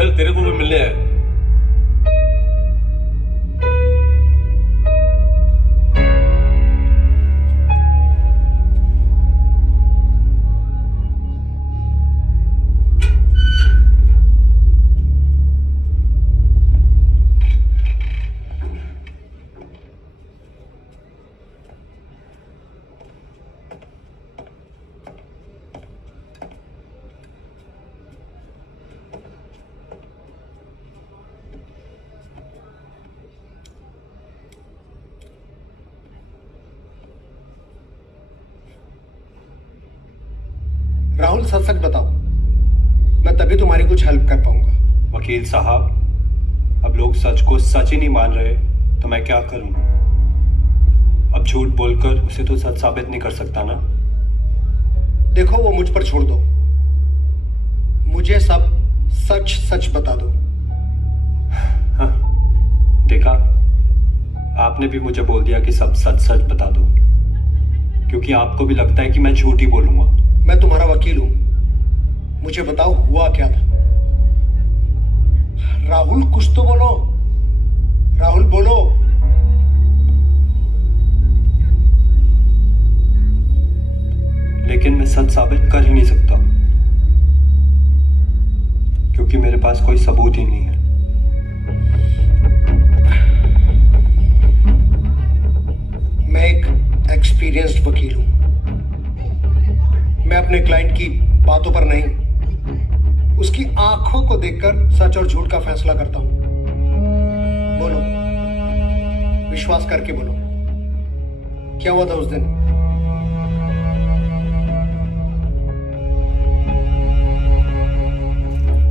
चल तेरे को भी मिलने हैं। राहुल सच सच बताओ, मैं तभी तुम्हारी कुछ हेल्प कर पाऊंगा। वकील साहब, अब लोग सच को सच ही नहीं मान रहे तो मैं क्या करूं? अब झूठ बोलकर उसे तो सच साबित नहीं कर सकता ना। देखो वो मुझ पर छोड़ दो, मुझे सब सच सच बता दो। हाँ, देखा, आपने भी मुझे बोल दिया कि सब सच सच बता दो, क्योंकि आपको भी लगता है कि मैं झूठ ही बोलूंगा। मैं तुम्हारा वकील हूं, मुझे बताओ हुआ क्या था। राहुल कुछ तो बोलो, राहुल बोलो। लेकिन मैं सच साबित कर ही नहीं सकता, क्योंकि मेरे पास कोई सबूत ही नहीं है। मैं एक एक्सपीरियंस्ड वकील हूं, मैं अपने क्लाइंट की बातों पर नहीं, उसकी आंखों को देखकर सच और झूठ का फैसला करता हूं। बोलो, विश्वास करके बोलो, क्या हुआ था उस दिन?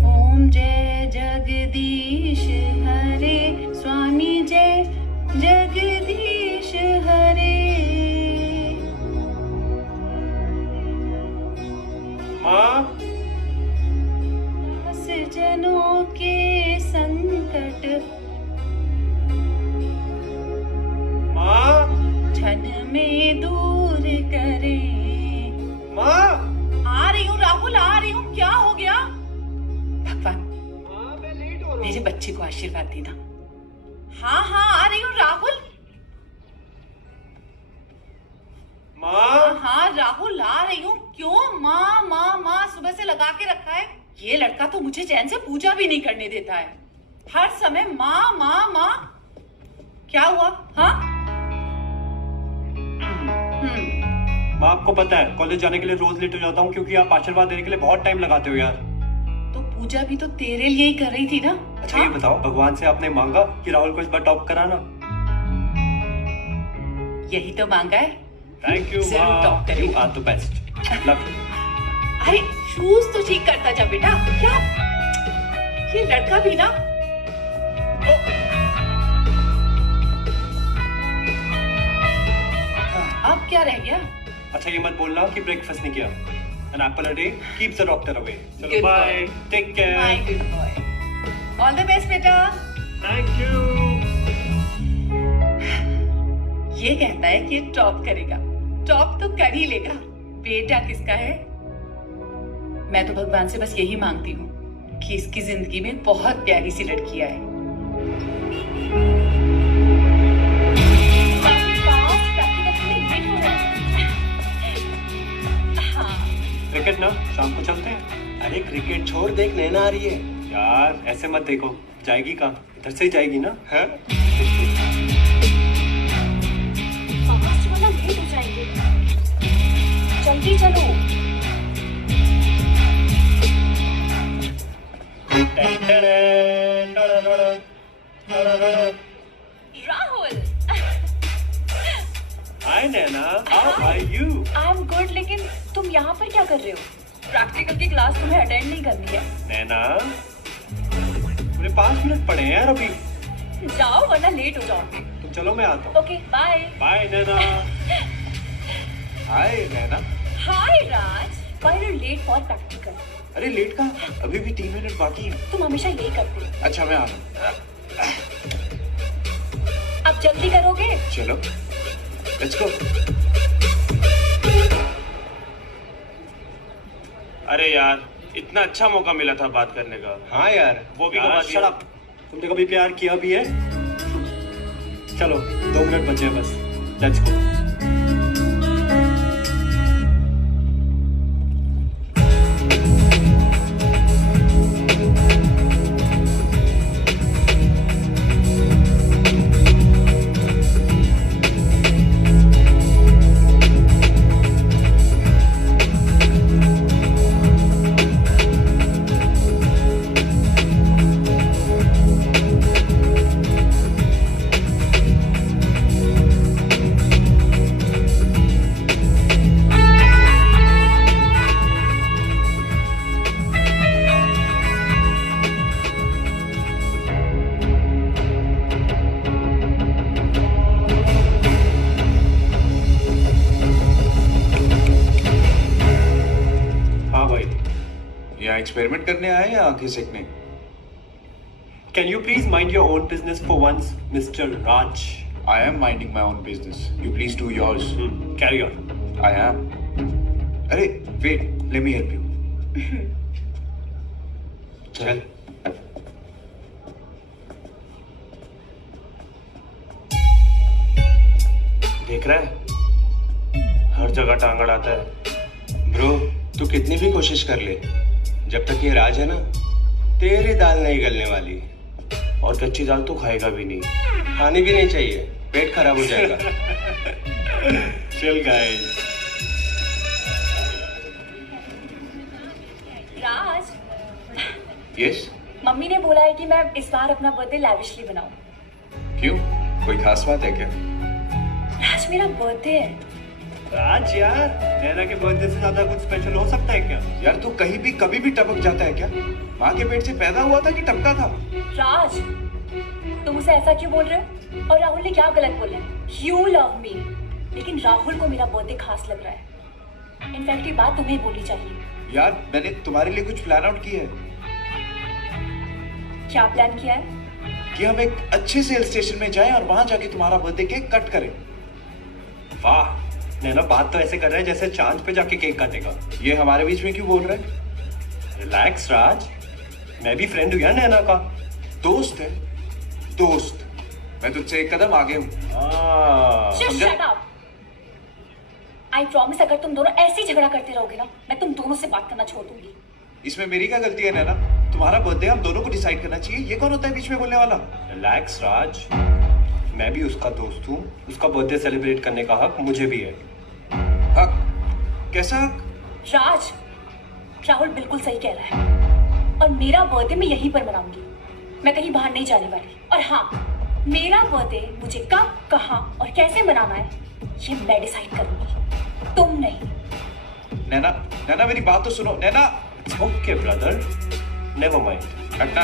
ओम जय जगदीश हरे, स्वामी जय जगदीश हरे। माँ, जनों के संकट माँ, क्षण में दूर करे। माँ, आ रही हूँ राहुल, आ रही हूँ। क्या हो गया? भगवान, माँ, मैं लेट हो रहा मेरे हूँ। बच्चे को आशीर्वाद देना। हाँ हाँ आ रही हूँ राहुल। माँ, हाँ राहुल आ रही हूँ। क्यों? माँ माँ माँ सुबह से लगा के रखा है। ये लड़का तो मुझे चैन से पूजा भी नहीं करने देता है, हर समय माँ माँ माँ। क्या हुआ? हाँ माँ, आपको पता है कॉलेज जाने के लिए रोज लेट हो जाता हूँ, क्योंकि आप आशीर्वाद देने के लिए बहुत टाइम लगाते हो यार। तो पूजा भी तो तेरे लिए ही कर रही थी ना। अच्छा हाँ? ये बताओ, भगवान से आपने मांगा कि राहुल को इस बार टॉप कराना? यही तो मांगा है। थैंक यू जरूर माँ, टॉप करेगी। You are the best. Love you. अरे शूज तो ठीक करता जा बेटा। क्या ये लड़का भी ना। अब क्या रह गया? अच्छा ये मत बोलना कि ब्रेकफास्ट नहीं किया। An apple a day keeps the doctor away. चलो Good bye, boy. Take care. My good boy, all the best बेटा। Thank you. ये कहता है कि टॉप करेगा, टॉप तो कर ही लेगा। बेटा किसका है? मैं तो भगवान से बस यही मांगती हूँ कि इसकी जिंदगी में बहुत प्यारी सी लड़की आए। क्रिकेट ना शाम को चलते हैं। अरे क्रिकेट छोड़, देख नैना आ रही है। यार ऐसे मत देखो, जाएगी कहाँ? इधर से ही जाएगी ना। हाँ? फास्ट वाला लेट हो जाएंगे, जल्दी चलो। Rahul, hi Naina, how are you? I am good, लेकिन तुम यहाँ पर क्या कर रहे हो? प्रैक्टिकल की क्लास तुम्हें अटेंड नहीं करनी है। नैना, मेरे 5 मिनट पड़े हैं यार अभी। जाओ वरना लेट हो जाओगे। तुम चलो मैं आता हूँ। Okay bye. Bye Naina. Hi Naina. Hi Raj, why are you late for practical? अरे लेट का, अभी भी 3 मिनट बाकी है। तुम हमेशा यही करते हो। अच्छा मैं आ रहा हूँ। अब जल्दी करोगे? चलो लेट्स गो। अरे यार इतना अच्छा मौका मिला था बात करने का। हाँ यार, वो भी यार, गवा shut दिया। up। तुमने कभी प्यार किया भी है? चलो 2 मिनट बचे हैं बस, लेट्स गो। हाँ भाई, यहाँ एक्सपेरिमेंट करने आए या आंखें सेकने? Can you please mind your own business for once, mister Raj? I am minding my own business. You please do yours. Carry on. I am. अरे wait, let me help you. चल। देख रहा है, हर जगह टांग अड़ाता है। ब्रो, तू कितनी भी कोशिश कर ले, जब तक ये राज है ना, तेरी दाल नहीं गलने वाली। और कच्ची दाल तो खाएगा भी नहीं। खानी भी नहीं चाहिए, पेट खराब हो जाएगा। Chill guys. Raj, Yes? Mummy ने बोला है कि मैं इस बार अपना बर्थडे लैविशली बनाऊं। क्यों? कोई खास बात है क्या? राज, मेरा बर्थडे है। राज यार, नैना के बर्थडे से ज्यादा कुछ स्पेशल हो सकता है क्या? यार तू कहीं भी कभी भी टपक जाता है क्या? माँ के पेट से पैदा हुआ था कि टपका था? राज, तुम उसे ऐसा क्यों बोल रहे हो? और राहुल ने क्या गलत बोला? You love me, लेकिन राहुल को मेरा बर्थडे खास लग रहा है। इनफैक्ट ये बात तुम्हें बोलनी चाहिए। यार मैंने तुम्हारे लिए कुछ प्लान आउट किया है क्या प्लान किया है? कि हम एक अच्छे से हिल स्टेशन में जाएं और वहां जाके तुम्हारा बर्थडे केक कट करें। वाह, नैना बात तो ऐसे कर रहा है जैसे चांद पे जाके केक काटेगा। ये हमारे बीच में क्यों बोल रहा है? रिलैक्स राज, मैं भी फ्रेंड हूँ यार नैना का। दोस्त है, दोस्त। मैं तुझसे एक कदम आगे हूँ। Just shut up. I promise अगर तुम दोनों ऐसे ही झगड़ा करते रहोगे ना, मैं तुम दोनों से बात करना छोड़ दूंगी। इसमें मेरी क्या गलती है नैना? तुम्हारा बर्थडे हम दोनों को डिसाइड करना चाहिए। ये कौन होता है बीच में बोलने वाला? रिलैक्स राज, मैं भी उसका दोस्त हूँ, उसका बर्थडे सेलिब्रेट करने का हक मुझे भी है। हक? कैसा हक? राज, राहुल बिल्कुल सही कह रहा है और मेरा बर्थडे मैं यहीं पर मनाऊंगी। मैं कहीं बाहर नहीं जाने वाली। और हाँ, मेरा बर्थडे मुझे कब, कहाँ और कैसे मनाना है ये मैं डिसाइड करूंगी, तुम नहीं। नैना, नैना मेरी बात तो सुनो। नैना, ओके ब्रदर, नेवर माइंड। हटना।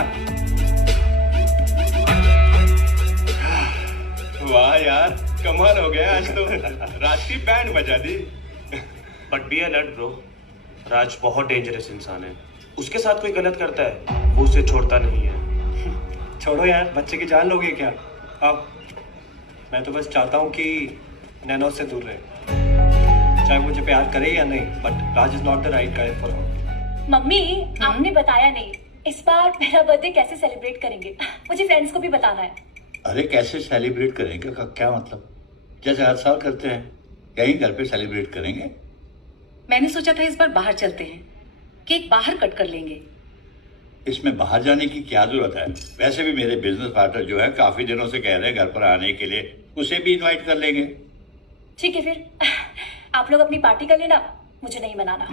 वाह यार, कमाल हो गया आज तो। राज की बैंड बजा दी। बट बी अलर्ट ब्रो, राज बहुत डेंजरस इंसान है। उसके साथ कोई गलत करता है, वो उसे छोड़ता नहीं है। छोड़ो यार, बच्चे की जान लोगे क्या? अब मैं तो बस चाहता हूँ कि नैनो से दूर रहे, चाहे मुझे प्यार करे या नहीं, but Raj is not the right guy for her. Mummy, आपने बताया नहीं इस बार मेरा बर्थडे कैसे सेलिब्रेट करेंगे। मुझे फ्रेंड्स को भी बताना है। अरे कैसे सेलिब्रेट करेंगे का क्या मतलब? जैसे हर साल करते हैं, यहीं घर पे सेलिब्रेट करेंगे। मैंने सोचा था इस बार बाहर चलते हैं, केक बाहर कट कर लेंगे। इसमें बाहर जाने की क्या जरूरत है? वैसे भी मेरे बिजनेस पार्टनर जो है काफी दिनों से कह रहे हैं घर पर आने के लिए, उसे भी इनवाइट कर लेंगे। ठीक है फिर, आप लोग अपनी पार्टी कर लेना, मुझे नहीं मनाना।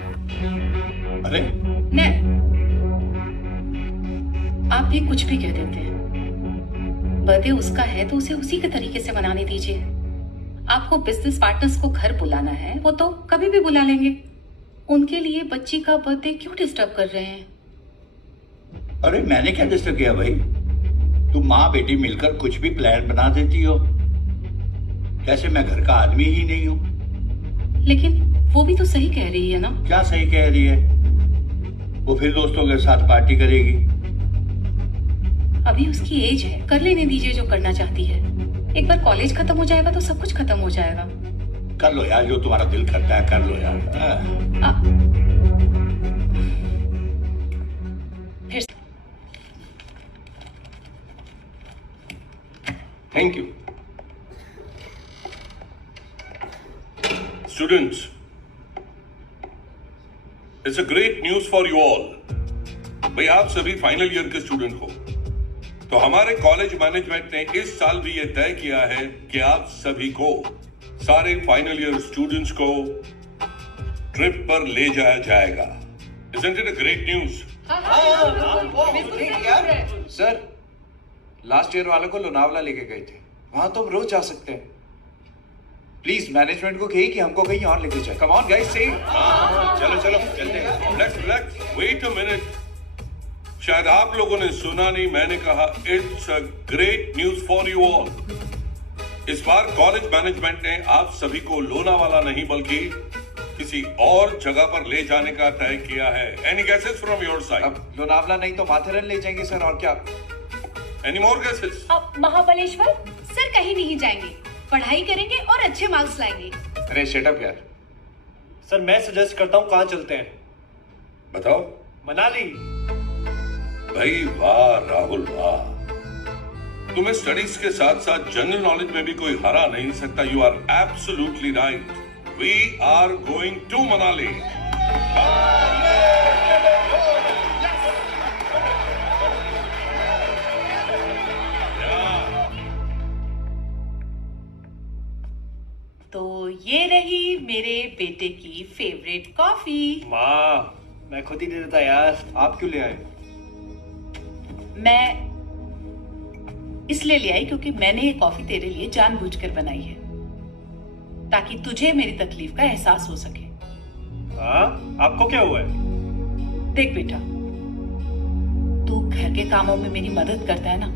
अरे नहीं, आप भी कुछ भी कह देते हैं। बर्थडे उसका है तो उसे उसी के तरीके से मनाने दीजिए। आपको बिजनेस पार्टनर्स को घर बुलाना है, वो तो कभी भी बुला लेंगे। उनके लिए बच्ची का बर्थडे क्यों डिस्टर्ब कर रहे हैं? अरे मैंने क्या डिस्टर्ब किया भाई? तुम माँ बेटी मिलकर कुछ भी प्लान बना देती हो, जैसे मैं घर का आदमी ही नहीं हूँ। लेकिन वो भी तो सही कह रही है ना। क्या सही कह रही है? वो फिर दोस्तों के साथ पार्टी करेगी। अभी उसकी एज है, कर लेने दीजिए जो करना चाहती है। एक बार कॉलेज खत्म हो जाएगा तो सब कुछ खत्म हो जाएगा। कर लो यार, जो तुम्हारा दिल करता है कर लो यार। Thank you. Students, it's a great news for you all. भाई आप सभी फाइनल ईयर के स्टूडेंट हो, तो हमारे कॉलेज मैनेजमेंट ने इस साल भी ये तय किया है कि आप सभी को, सारे फाइनल ईयर स्टूडेंट्स को ट्रिप पर ले जाया जाएगा। Isn't it a great news? Sir, last year वालों को लोनावला लेके गए थे, वहां तो हम रोज जा सकते हैं। प्लीज मैनेजमेंट को कहिए कि हमको कहीं और लेके जाए। कम ऑन गाइस, से चलो चलो चलते हैं। Relax, wait a minute. शायद आप लोगों ने सुना नहीं, मैंने कहा it's a great news for you all. इस बार कॉलेज मैनेजमेंट ने आप सभी को लोनावाला नहीं बल्कि किसी और जगह पर ले जाने का तय किया है। Any guesses from your side? अब लोनावला नहीं तो माथेरन ले जाएंगे सर, और क्या? Any more guesses? अब महाबलेश्वर। सर कहीं नहीं जाएंगे, पढ़ाई करेंगे और अच्छे मार्क्स लाएंगे। अरे शट अप यार। सर मैं सजेस्ट करता हूँ, कहाँ चलते हैं? बताओ। मनाली। भाई वाह राहुल वाह, तुम्हें स्टडीज के साथ साथ जनरल नॉलेज में भी कोई हरा नहीं सकता। You are absolutely right. We are going to Manali. तो ये रही मेरे बेटे की फेवरेट कॉफी। माँ, मैं खुद ही दे देता यार, आप क्यों ले आए? मैं इसलिए ले आई क्योंकि मैंने ये कॉफी तेरे लिए जानबूझकर बनाई है, ताकि तुझे मेरी तकलीफ का एहसास हो सके। हाँ, आपको क्या हुआ है? देख बेटा, तू घर के कामों में मेरी मदद करता है ना,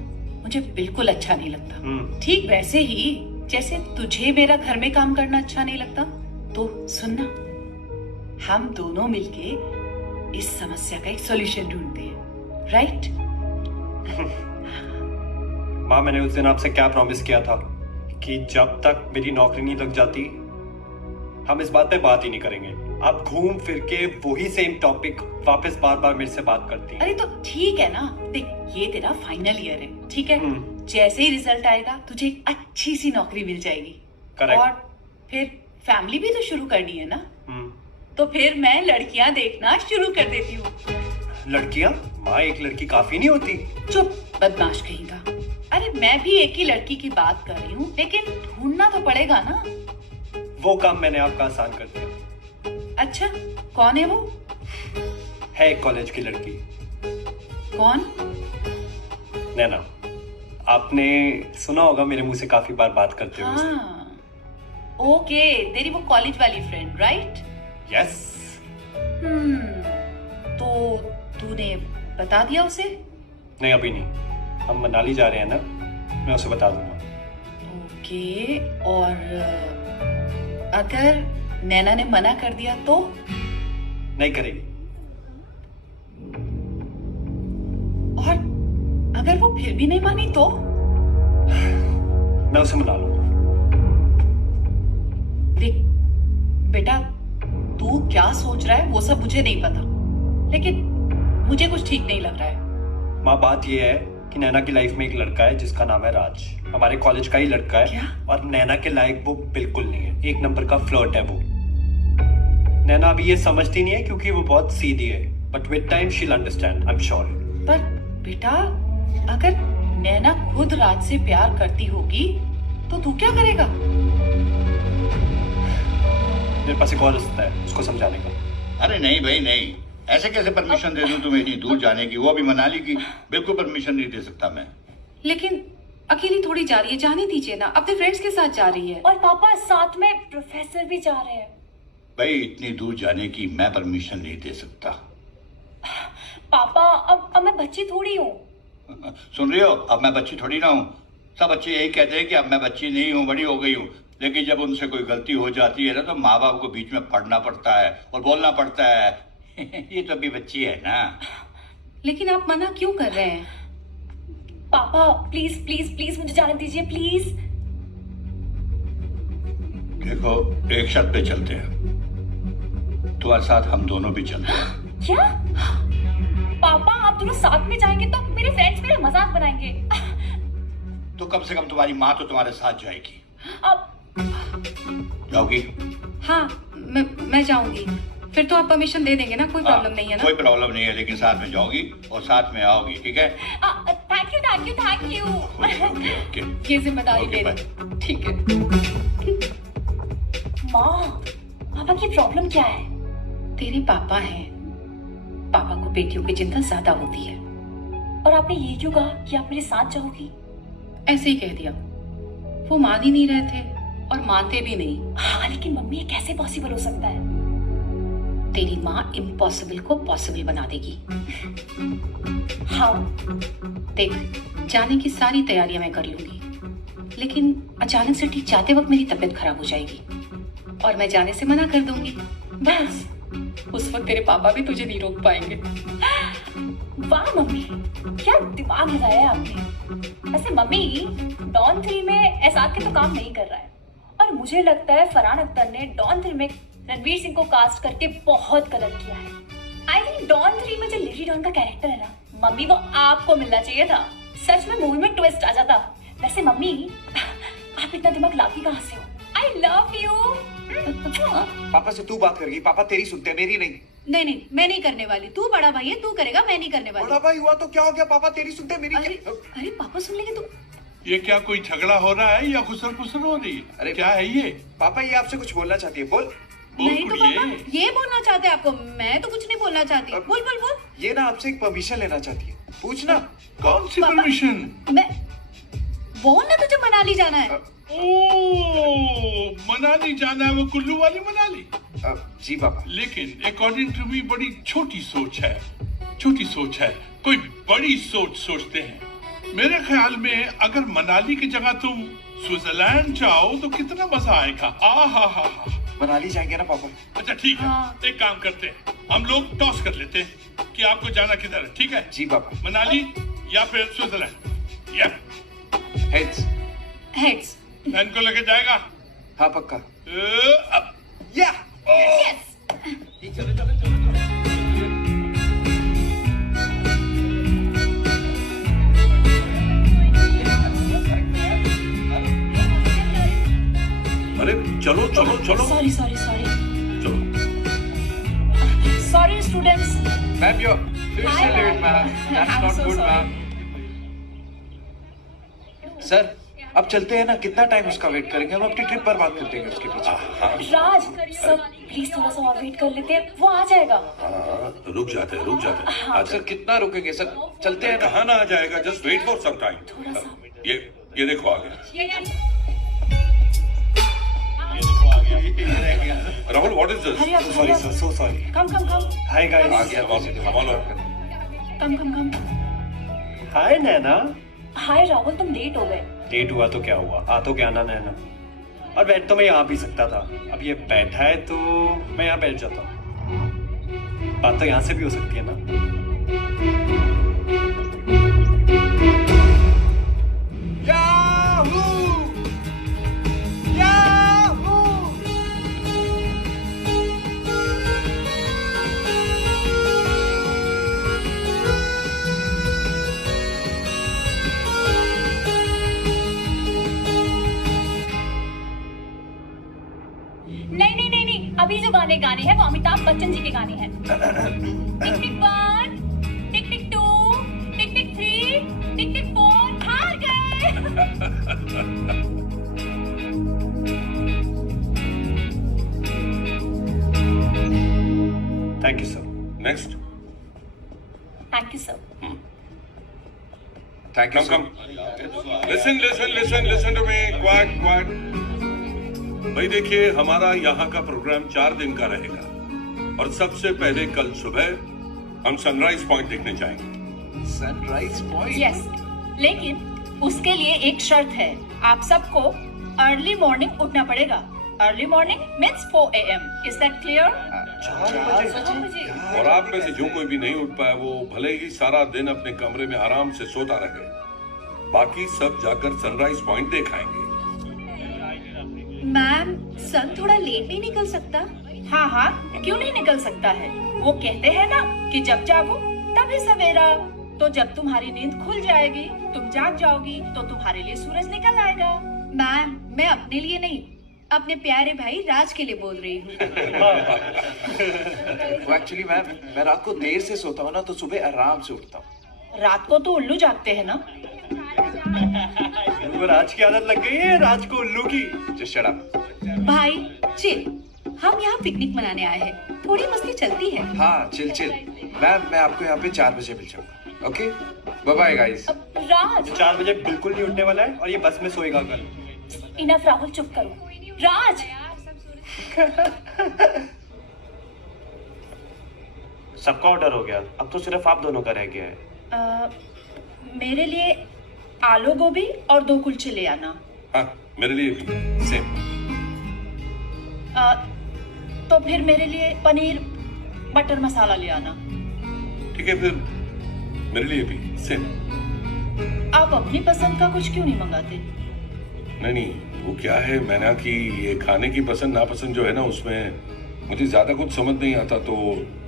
मुझे बिल्कुल अच्छा नहीं लगता। ठीक वैसे ही जैसे तुझे मेरा घर में काम करना अच्छा नहीं लगता। तो सुनना, हम दोनों मिलके इस समस्या का एक सॉल्यूशन ढूंढते हैं, राइट? माँ, मैंने उस दिन आपसे क्या प्रॉमिस किया था कि जब तक मेरी नौकरी नहीं लग जाती हम इस बात पे बात ही नहीं करेंगे। आप घूम फिर के वही सेम टॉपिक वापस बार बार मेरे से बात करती हैं। अरे तो ठीक है ना, देख ये तेरा फाइनल ईयर है, ठीक है? जैसे ही रिजल्ट आएगा तुझे एक अच्छी सी नौकरी मिल जाएगी। Correct. और फिर फैमिली भी तो शुरू करनी है ना, तो फिर मैं लड़कियां देखना शुरू कर देती हूँ। लड़कियां? माँ, एक लड़की काफी नहीं होती? चुप बदमाश कहेगा। अरे मैं भी एक ही लड़की की बात कर रही हूँ, लेकिन ढूंढना तो पड़ेगा ना। वो काम मैंने आपका आसान कर दिया। अच्छा, कौन है वो? है एक कॉलेज की लड़की। कौन? नैना। आपने सुना होगा मेरे मुंह से काफी बार बात करते हुए उसे। हाँ, ओके, तेरी वो कॉलेज वाली फ्रेंड, राइट? यस। तो तूने बता दिया उसे? नहीं, अभी नहीं। हम मनाली जा रहे हैं ना, मैं उसे बता दूंगा। ओके, और अगर नैना ने मना कर दिया तो? नहीं करेगी। और अगर वो फिर भी नहीं मानी तो? मैं उसे मना लूंगा। देख बेटा, तू क्या सोच रहा है वो सब मुझे नहीं पता, लेकिन मुझे कुछ ठीक नहीं लग रहा है। माँ, बात ये है कि नैना की लाइफ में एक लड़का है जिसका नाम है राज। हमारे कॉलेज का ही लड़का है। क्या? और नैना के लायक वो बिल्कुल नहीं है, एक नंबर का फ्लर्ट है वो। नैना अभी ये समझती नहीं है क्योंकि वो बहुत सीधी है, but with time she will understand, I am sure. पर बेटा, अगर नैना खुद राज से प्यार करती होगी तो तू क्या करेगा? मेरे पास एक और रास्ता है उसको समझाने का। अरे नहीं भाई नहीं, ऐसे कैसे परमिशन दे दूं तुम्हें इतनी दूर जाने की, वो भी मनाली की? बिल्कुल परमिशन नहीं दे सकता मैं। लेकिन अकेली थोड़ी जा रही है, जाने दीजिए ना, अपने फ्रेंड्स के साथ जा रही है। और पापा साथ में प्रोफेसर भी जा रहे हैं। भाई इतनी दूर जाने की मैं परमिशन नहीं दे सकता। पापा अब मैं बच्ची थोड़ी हूँ। सुन रही हो, अब मैं बच्ची थोड़ी ना हूँ। सब बच्चे यही कहते हैं कि अब मैं बच्ची नहीं हूँ, बड़ी हो गई हूँ। लेकिन जब उनसे कोई गलती हो जाती है ना, तो माँ बाप को बीच में पढ़ना पड़ता है और बोलना पड़ता है। ये तो अभी बच्ची है ना। लेकिन आप मना क्यों कर रहे हैं? पापा प्लीज प्लीज प्लीज मुझे जाने दीजिए, प्लीज। देखो, एक शर्त पे चलते हैं, तुम्हारे साथ हम दोनों भी चलते हैं। क्या? पापा आप दोनों साथ में जाएंगे तो मेरे फ्रेंड्स मेरा मजाक बनाएंगे। तो कम से कम तुम्हारी माँ तो तुम्हारे साथ जाएगी। अब जाओगी? हाँ, मैं जाऊंगी। फिर तो आप परमिशन दे देंगे ना, कोई प्रॉब्लम नहीं है ना? कोई प्रॉब्लम नहीं है, लेकिन साथ में जाओगी और साथ में आओगी, ठीक है? Thank you thank you thank you. Okay. ये जिम्मेदारी ओके, मेरी। ठीक है। माँ, पापा की प्रॉब्लम क्या है? तेरे पापा हैं। पापा को बेटियों की चिंता ज्यादा होती है। और आपने ये क्यों कहा कि आप मेरे साथ जाओगी? ऐसे ही कह दिया। वो मान ही नहीं रहे थे और मानते भी नहीं। हाँ, लेकिन मम्मी ये कैसे पॉसिबल हो सकता है? तेरी माँ इम्पॉसिबल को पॉसिबल बना देगी। हाँ, देख, जाने की सारी तैयारियां मैं कर लूंगी, लेकिन अचानक से ठीक जाते वक्त मेरी तबीयत खराब हो जाएगी और मैं जाने से मना कर दूंगी। बस उस वक्त तेरे पापा भी तुझे नहीं रोक पाएंगे। वाह मम्मी, क्या दिमाग लगाया है आपने। वैसे मम्मी, डॉन 3 में एहसास के तो काम नहीं कर रहा है और मुझे लगता है फरहान अख्तर ने डॉन 3 में रणवीर सिंह को कास्ट करके बहुत गलत किया है। आई थिंक डॉन 3 में जो लेडी डॉन का कैरेक्टर है ना मम्मी, वो आपको मिलना चाहिए था। सच में मूवी में ट्विस्ट आ जाता। वैसे मम्मी, आप इतना दिमाग लाती कहाँ से हो? I love you. पापा से तू बात करेगी, पापा तेरी सुनते हैं, मेरी नहीं। नहीं नहीं, मैं नहीं करने वाली। तू बड़ा भाई है, तू करेगा, मैं नहीं करने वाली। बड़ा भाई हुआ तो क्या हो गया, पापा तेरी सुनते हैं, मेरी क्या? अरे पापा सुन लेंगे तो। ये क्या कोई झगड़ा हो रहा है या खुसर पुसर हो रही है? अरे क्या है ये? पापा ये आपसे कुछ बोलना चाहती है, बोल। बोल नहीं तो कुड़िए। पापा ये बोलना चाहते हैं आपको, मैं तो कुछ नहीं बोलना चाहती। बोल बोल बोल। ये ना आपसे एक परमिशन लेना चाहती है, पूछना। कौन सी पापा- परमिशन? मैं बोल ना, तुझे मनाली जाना है। ओ, मनाली जाना है, वो कुल्लू वाली मनाली। जी पापा। लेकिन अकॉर्डिंग टू मी बड़ी छोटी सोच है, छोटी सोच है। कोई बड़ी सोच सोचते हैं। मेरे ख्याल में अगर मनाली की जगह तुम स्विट्जरलैंड जाओ तो कितना मजा आएगा। हा। मनाली जाएंगे ना पापा? अच्छा ठीक है, हाँ। एक काम करते हैं, हम लोग टॉस कर लेते हैं कि आपको जाना किधर है, ठीक है? जी पापा। मनाली या फिर स्विट्जरलैंड? या हेड्स। हेड्स। बहन को लेके जाएगा? हाँ पक्का। अब या अरे चलो चलो चलो सॉरी सॉरी सॉरी चलो। Sorry students. Ma'am you're seriously late ma'am, that's not good ma'am. Sir अब चलते हैं ना, कितना टाइम उसका वेट करेंगे, हम अपनी ट्रिप पर बात करते हैं उसके पीछे। राज सर, प्लीज थोड़ा सा और वेट कर लेते हैं, वो आ जाएगा। रुक जाते हैं हाँ सर, कितना रुकेंगे सर, चलते हैं ना। कहाँ ना आ जाएगा, just wait for some time. थोड़ा सा। ये देखो आ गया। Rahul what is this? Hari आप sorry sir, so sorry. Come come come. Hi आ गाइस। गया कम कम कम। हाय नैना। हाय राहुल, तुम लेट हो गए। लेट हुआ तो क्या हुआ, आ तो क्या ना नैना। और बैठ तो मैं यहाँ भी सकता था, अब ये बैठा है तो मैं यहाँ बैठ जाता हूँ। बात तो यहाँ से भी हो सकती है ना। नहीं, अभी जो गाने हैं वो अमिताभ बच्चन जी के गाने हैं। टिक टिक 1, टिक टिक 2, टिक टिक 3, टिक टिक 4, हार गए। Thank you sir. Next. Thank you sir. Thank you Come. Listen to me. Quiet. भाई देखिए, हमारा यहाँ का प्रोग्राम 4 दिन का रहेगा और सबसे पहले कल सुबह हम सनराइज पॉइंट देखने जाएंगे। Sunrise point? यस, लेकिन उसके लिए एक शर्त है, आप सबको अर्ली मॉर्निंग उठना पड़ेगा। Early morning means 4 AM। Is that clear? 4 बजे। और आप में से जो कोई भी नहीं उठ पाया वो भले ही सारा दिन अपने कमरे में आराम से सोता रहे, बाकी सब जाकर सनराइज पॉइंट देखाएंगे। मैम, सन थोड़ा लेट नहीं निकल सकता? हाँ, क्यों नहीं निकल सकता है? वो कहते हैं ना कि जब जागो तभी सवेरा। तो जब तुम्हारी नींद खुल जाएगी, तुम जाग जाओगी, तो तुम्हारे लिए सूरज निकल आएगा। मैम, मैं अपने लिए नहीं, अपने प्यारे भाई राज के लिए बोल रही हूँ। एक्चुअली मैम, मैं रात को देर से सोता हूँ ना, तो सुबह आराम से उठता हूँ। रात को तो उल्लू जागते हैं ना। इनको राज की आदत लग गई है, राज को उल्लू की। Just shut up. भाई चिल, हम यहाँ पिकनिक मनाने आए हैं, थोड़ी मस्ती चलती है। हाँ, चिल चिल। मैम, मैं आपको यहाँ पे 4 बजे मिल जाऊंगा। Okay, bye bye guys. Raj 4 बजे बिल्कुल नहीं उठने वाला है और ये बस में सोएगा कल। इनफ राहुल, चुप करो। राज सबका ऑर्डर हो गया, अब तो सिर्फ आप दोनों का रह गया है। मेरे लिए आलू गोभी और 2 कुलचे ले आना। हाँ, मेरे लिए भी सेम। तो फिर मेरे लिए पनीर बटर मसाला ले आना। ठीक है, फिर मेरे लिए भी सेम। आप अपनी पसंद का कुछ क्यों नहीं मंगाते? नहीं, वो क्या है मैना कि ये खाने की पसंद नापसंद जो है ना, उसमें मुझे ज्यादा कुछ समझ नहीं आता, तो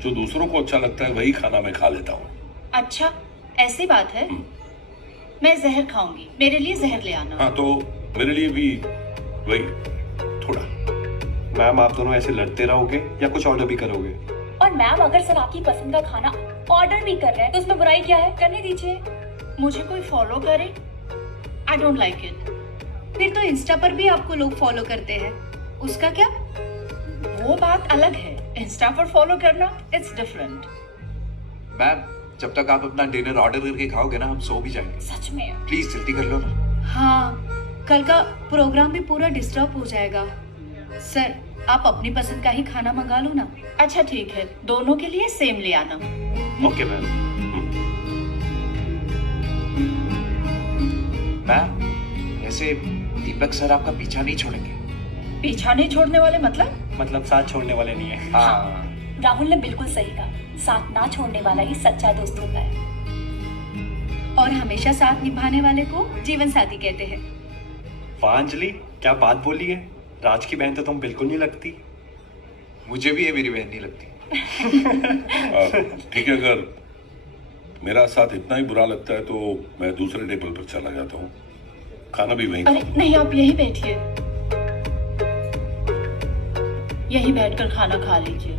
जो दूसरों को अच्छा लगता है वही खाना मैं खा लेता हूँ। अच्छा, ऐसी बात है। मैं जहर खाऊंगी, मेरे लिए जहर ले आना। हाँ, तो मेरे लिए भी वही थोड़ा। मैम, आप दोनों ऐसे लड़ते रहोगे या कुछ ऑर्डर भी करोगे? और मैम, अगर सर आपकी पसंद का खाना ऑर्डर भी कर रहे हैं तो उसमें बुराई क्या है? करने दीजिए। मुझे कोई फॉलो करे, आई डोंट लाइक इट। फिर तो इंस्टा पर भी आपको लोग फॉलो करते हैं, उसका क्या? वो बात अलग है, इंस्टा पर फॉलो करना इट्स डिफरेंट। मैम, जब तक आप अपना डिनर ऑर्डर करके खाओगे ना, हम सो भी जाएंगे। सच में प्लीज जल्दी कर लो ना। हाँ, कल का प्रोग्राम भी पूरा डिस्टर्ब हो जाएगा। सर, आप अपनी पसंद का ही खाना मंगा लो ना। अच्छा ठीक है, दोनों के लिए सेम ले आना। Okay ma'am. मैम, वैसे दीपक सर आपका पीछा नहीं छोड़ेंगे। पीछा नहीं छोड़ने वाले मतलब साथ छोड़ने वाले नहीं है। हाँ, राहुल ने बिल्कुल सही कहा, साथ ना छोड़ने वाला ही सच्चा दोस्त होता है। और हमेशा साथ निभाने वाले को जीवन साथी कहते हैं। वाह अंजलि, क्या बात बोली है। राज की बहन तो तुम बिल्कुल नहीं लगती। मुझे भी ये मेरी बहन नहीं लगती। ठीक है, अगर मेरा साथ इतना ही बुरा लगता है तो मैं दूसरे टेबल पर चला जाता हूँ, खाना भी वहीं अरे खाऊंगा। नहीं, आप यहीं बैठिए, यहीं बैठकर खाना खा लीजिए।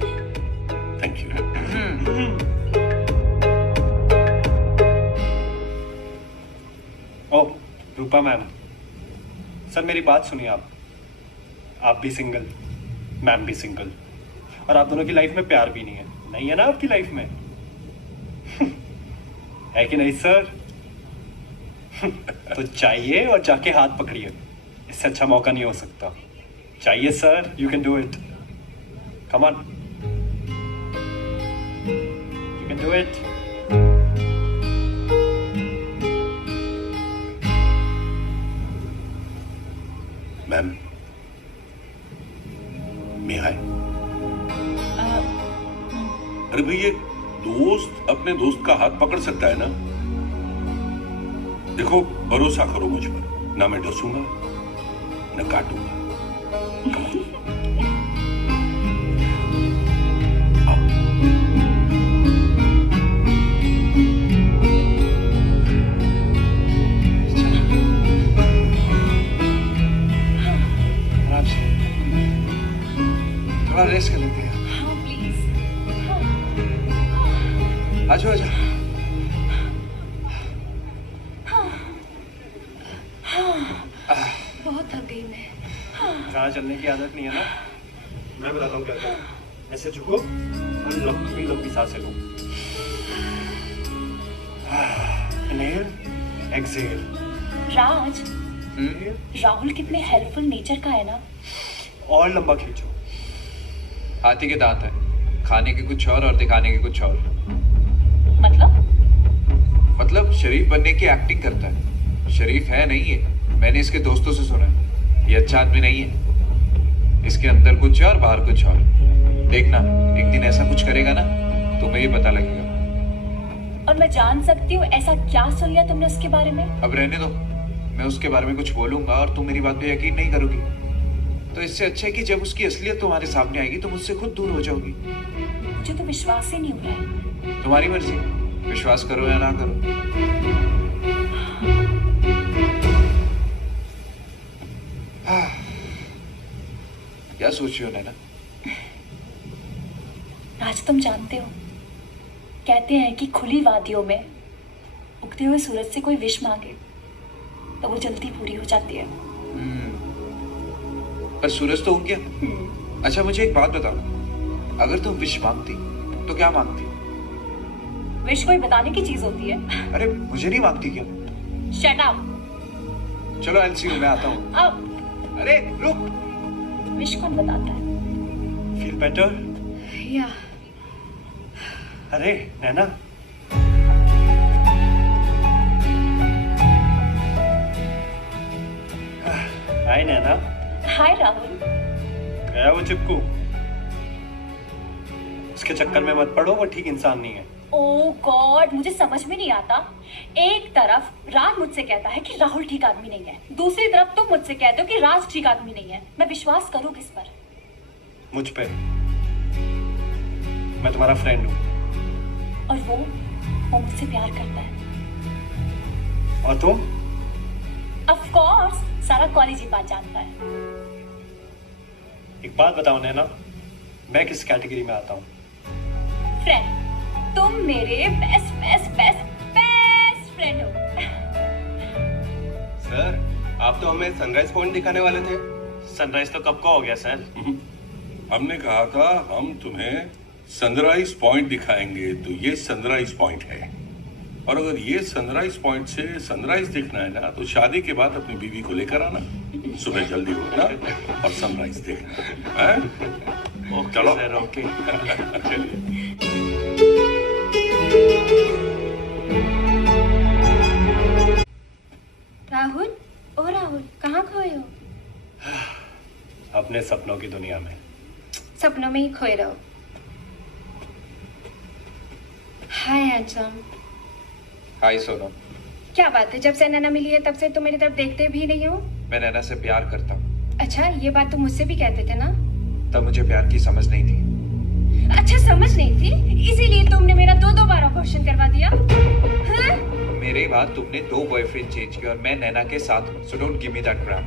Thank you. Oh Rupa ma'am, sir मेरी बात सुनिए। आप भी सिंगल, मैम भी सिंगल, और आप दोनों की लाइफ में प्यार भी नहीं है ना आपकी लाइफ में? है कि नहीं सर? तो चाहिए और जाके हाथ पकड़िए, इससे अच्छा मौका नहीं हो सकता। चाहिए sir, you can do it, come on, you can do it. Ma'am, may I? अरे भाई, एक दोस्त अपने दोस्त का हाथ पकड़ सकता है ना? देखो, भरोसा करो मुझ पर, ना मैं डसूंगा न काटूंगा। Come on. आराम से, थोड़ा रेस्ट कर लेते हैं। हाँ प्लीज। आजो आजो। बहुत थक गई मैं। ज़्यादा चलने की आदत नहीं है ना? मैं बताता हूँ क्या करना। ऐसे झुको और लंबी लंबी सांसें लो। Inhale, exhale. राज, राहुल कितने हेल्पफुल नेचर का है ना। और लंबा खींचो। हाथी के दांत है, खाने के कुछ और दिखाने के कुछ और। मतलब शरीफ बनने की एक्टिंग करता है। शरीफ है नहीं है, मैंने इसके दोस्तों से सुना है। ये अच्छा आदमी नहीं है, इसके अंदर कुछ है और बाहर कुछ और। देखना, एक दिन ऐसा कुछ करेगा ना, तुम्हें ये पता लगेगा। और मैं जान सकती हूँ ऐसा क्या सुन लिया तुमने उसके बारे में? अब रहने दो, मैं उसके बारे में कुछ बोलूंगा और तुम मेरी बात पे यकीन नहीं करोगी, तो इससे अच्छा है कि जब उसकी असलियत तुम्हारे सामने आएगी तो मुझसे खुद दूर हो जाओगी। मुझे तो विश्वास ही नहीं हो रहा है। तुम्हारी मर्जी, विश्वास करो या ना करो। क्या सोच रही हो नैना? राज, तुम जानते हो, कहते हैं कि खुली वादियों में उगते हुए सूरज से कोई विश मांगे तो वो जल्दी पूरी हो जाती है। पर सूरज तो उग गया। अच्छा मुझे एक बात बताओ, अगर तुम विश मांगती तो क्या मांगती? विश कोई बताने की चीज होती है? अरे मुझे नहीं मांगती क्या? Shut up. चलो एलसी मैं आता हूँ। अब अरे रुक। विश कौन बताता है? Feel better? या अरे नैना, हाय नैना। हाय राहुल। गया वो चिपकू? उसके चक्कर में मत पड़ो, वो ठीक इंसान नहीं है। ओह गॉड, मुझे समझ में नहीं आता। एक तरफ राज मुझसे कहता है कि राहुल ठीक आदमी नहीं है, दूसरी तरफ तुम मुझसे कहते हो कि राज ठीक आदमी नहीं है। मैं विश्वास करूं किस पर? मुझ पे। मैं तुम्हारा फ्रेंड हूँ। और वो मुझसे प्यार करता है। और तुम? ऑफ कोर्स, सारा कॉलेज ही बात जानता है। एक बात बताओ नैना, मैं किस कैटेगरी में आता हूँ? फ्रेंड। तुम मेरे best best best best friend हो। सर, आप तो हमें सनराइज पॉइंट दिखाने वाले थे। सनराइज तो कब का हो गया सर? हमने कहा था हम तुम्हें सनराइज पॉइंट दिखाएंगे, तो ये सनराइज पॉइंट है। और अगर ये सनराइज पॉइंट से सनराइज देखना है ना, तो शादी के बाद अपनी बीवी को लेकर आना, सुबह जल्दी उठना और सनराइज देखना है? ओके चलो। Sir, okay. चलिए। राहुल, ओ राहुल, कहाँ खोए हो? अपने सपनों की दुनिया में। सपनों में ही खोए रहो। हाय हैंडसम। हाय सोनम। क्या बात है, जब से नैना मिली है तब से तुम मेरी तरफ देखते भी नहीं हो। मैं नैना से प्यार करता हूँ। अच्छा, ये बात तुम मुझसे भी कहते थे ना? तब मुझे प्यार की समझ नहीं थी। अच्छा, समझ नहीं थी, इसीलिए तुमने मेरा दो बार अबॉर्शन करवा दिया। हाँ? मेरे बाद तुमने 2 बॉयफ्रेंड चेंज किए और मैं नैना के साथ हूँ। So don't give me that Krebs.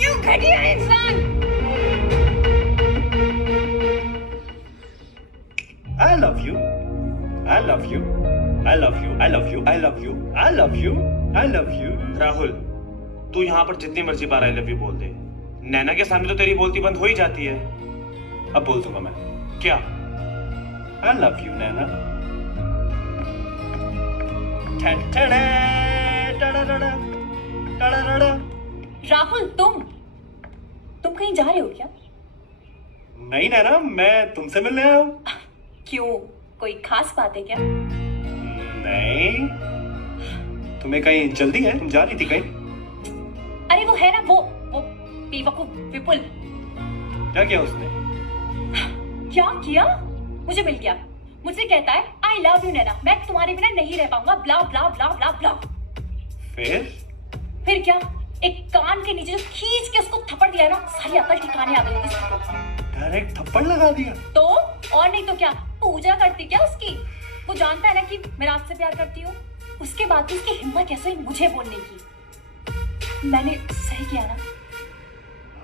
You घटिया इंसान। I love you. I love you. I love you. I love you. I love you. I love you. I love you. Rahul, तू यहाँ पर जितनी मर्जी बार आई लव यू बोल दे, नैना के सामने तो तेरी बोलती बंद हो ही जाती है। अब बोल दूंगा मैं। क्या? I love you, नैना। टडा, टडा, टडा। राहुल, तुम कहीं जा रहे हो क्या? नहीं नैना, मैं तुमसे मिलने आया हूँ। क्यों, कोई खास बात है क्या? नहीं, तुम्हें कहीं जल्दी है? तुम जा रही थी कहीं? अरे वो है ना, वो बेवकूफ विपुल। क्या किया उसने? क्या किया? मुझे मिल गया, मुझसे कहता है आई लव यू नैना, मैं तुम्हारे बिना नहीं रह पाऊंगा, ब्ला ब्ला ब्ला ब्ला ब्ला। फिर क्या, एक कान के नीचे जो खींच के उसको थप्पड़ दिया है ना, सारी अकल ठिकाने आ गई होगी इसको। डायरेक्ट थप्पड़ लगा दिया? तो और नहीं तो क्या, पूजा करती क्या उसकी? वो जानता है ना कि मैं राज से प्यार करती हूँ, उसके बाद भी उसकी हिम्मत कैसे हुई मुझे बोलने की? मैंने सही किया ना?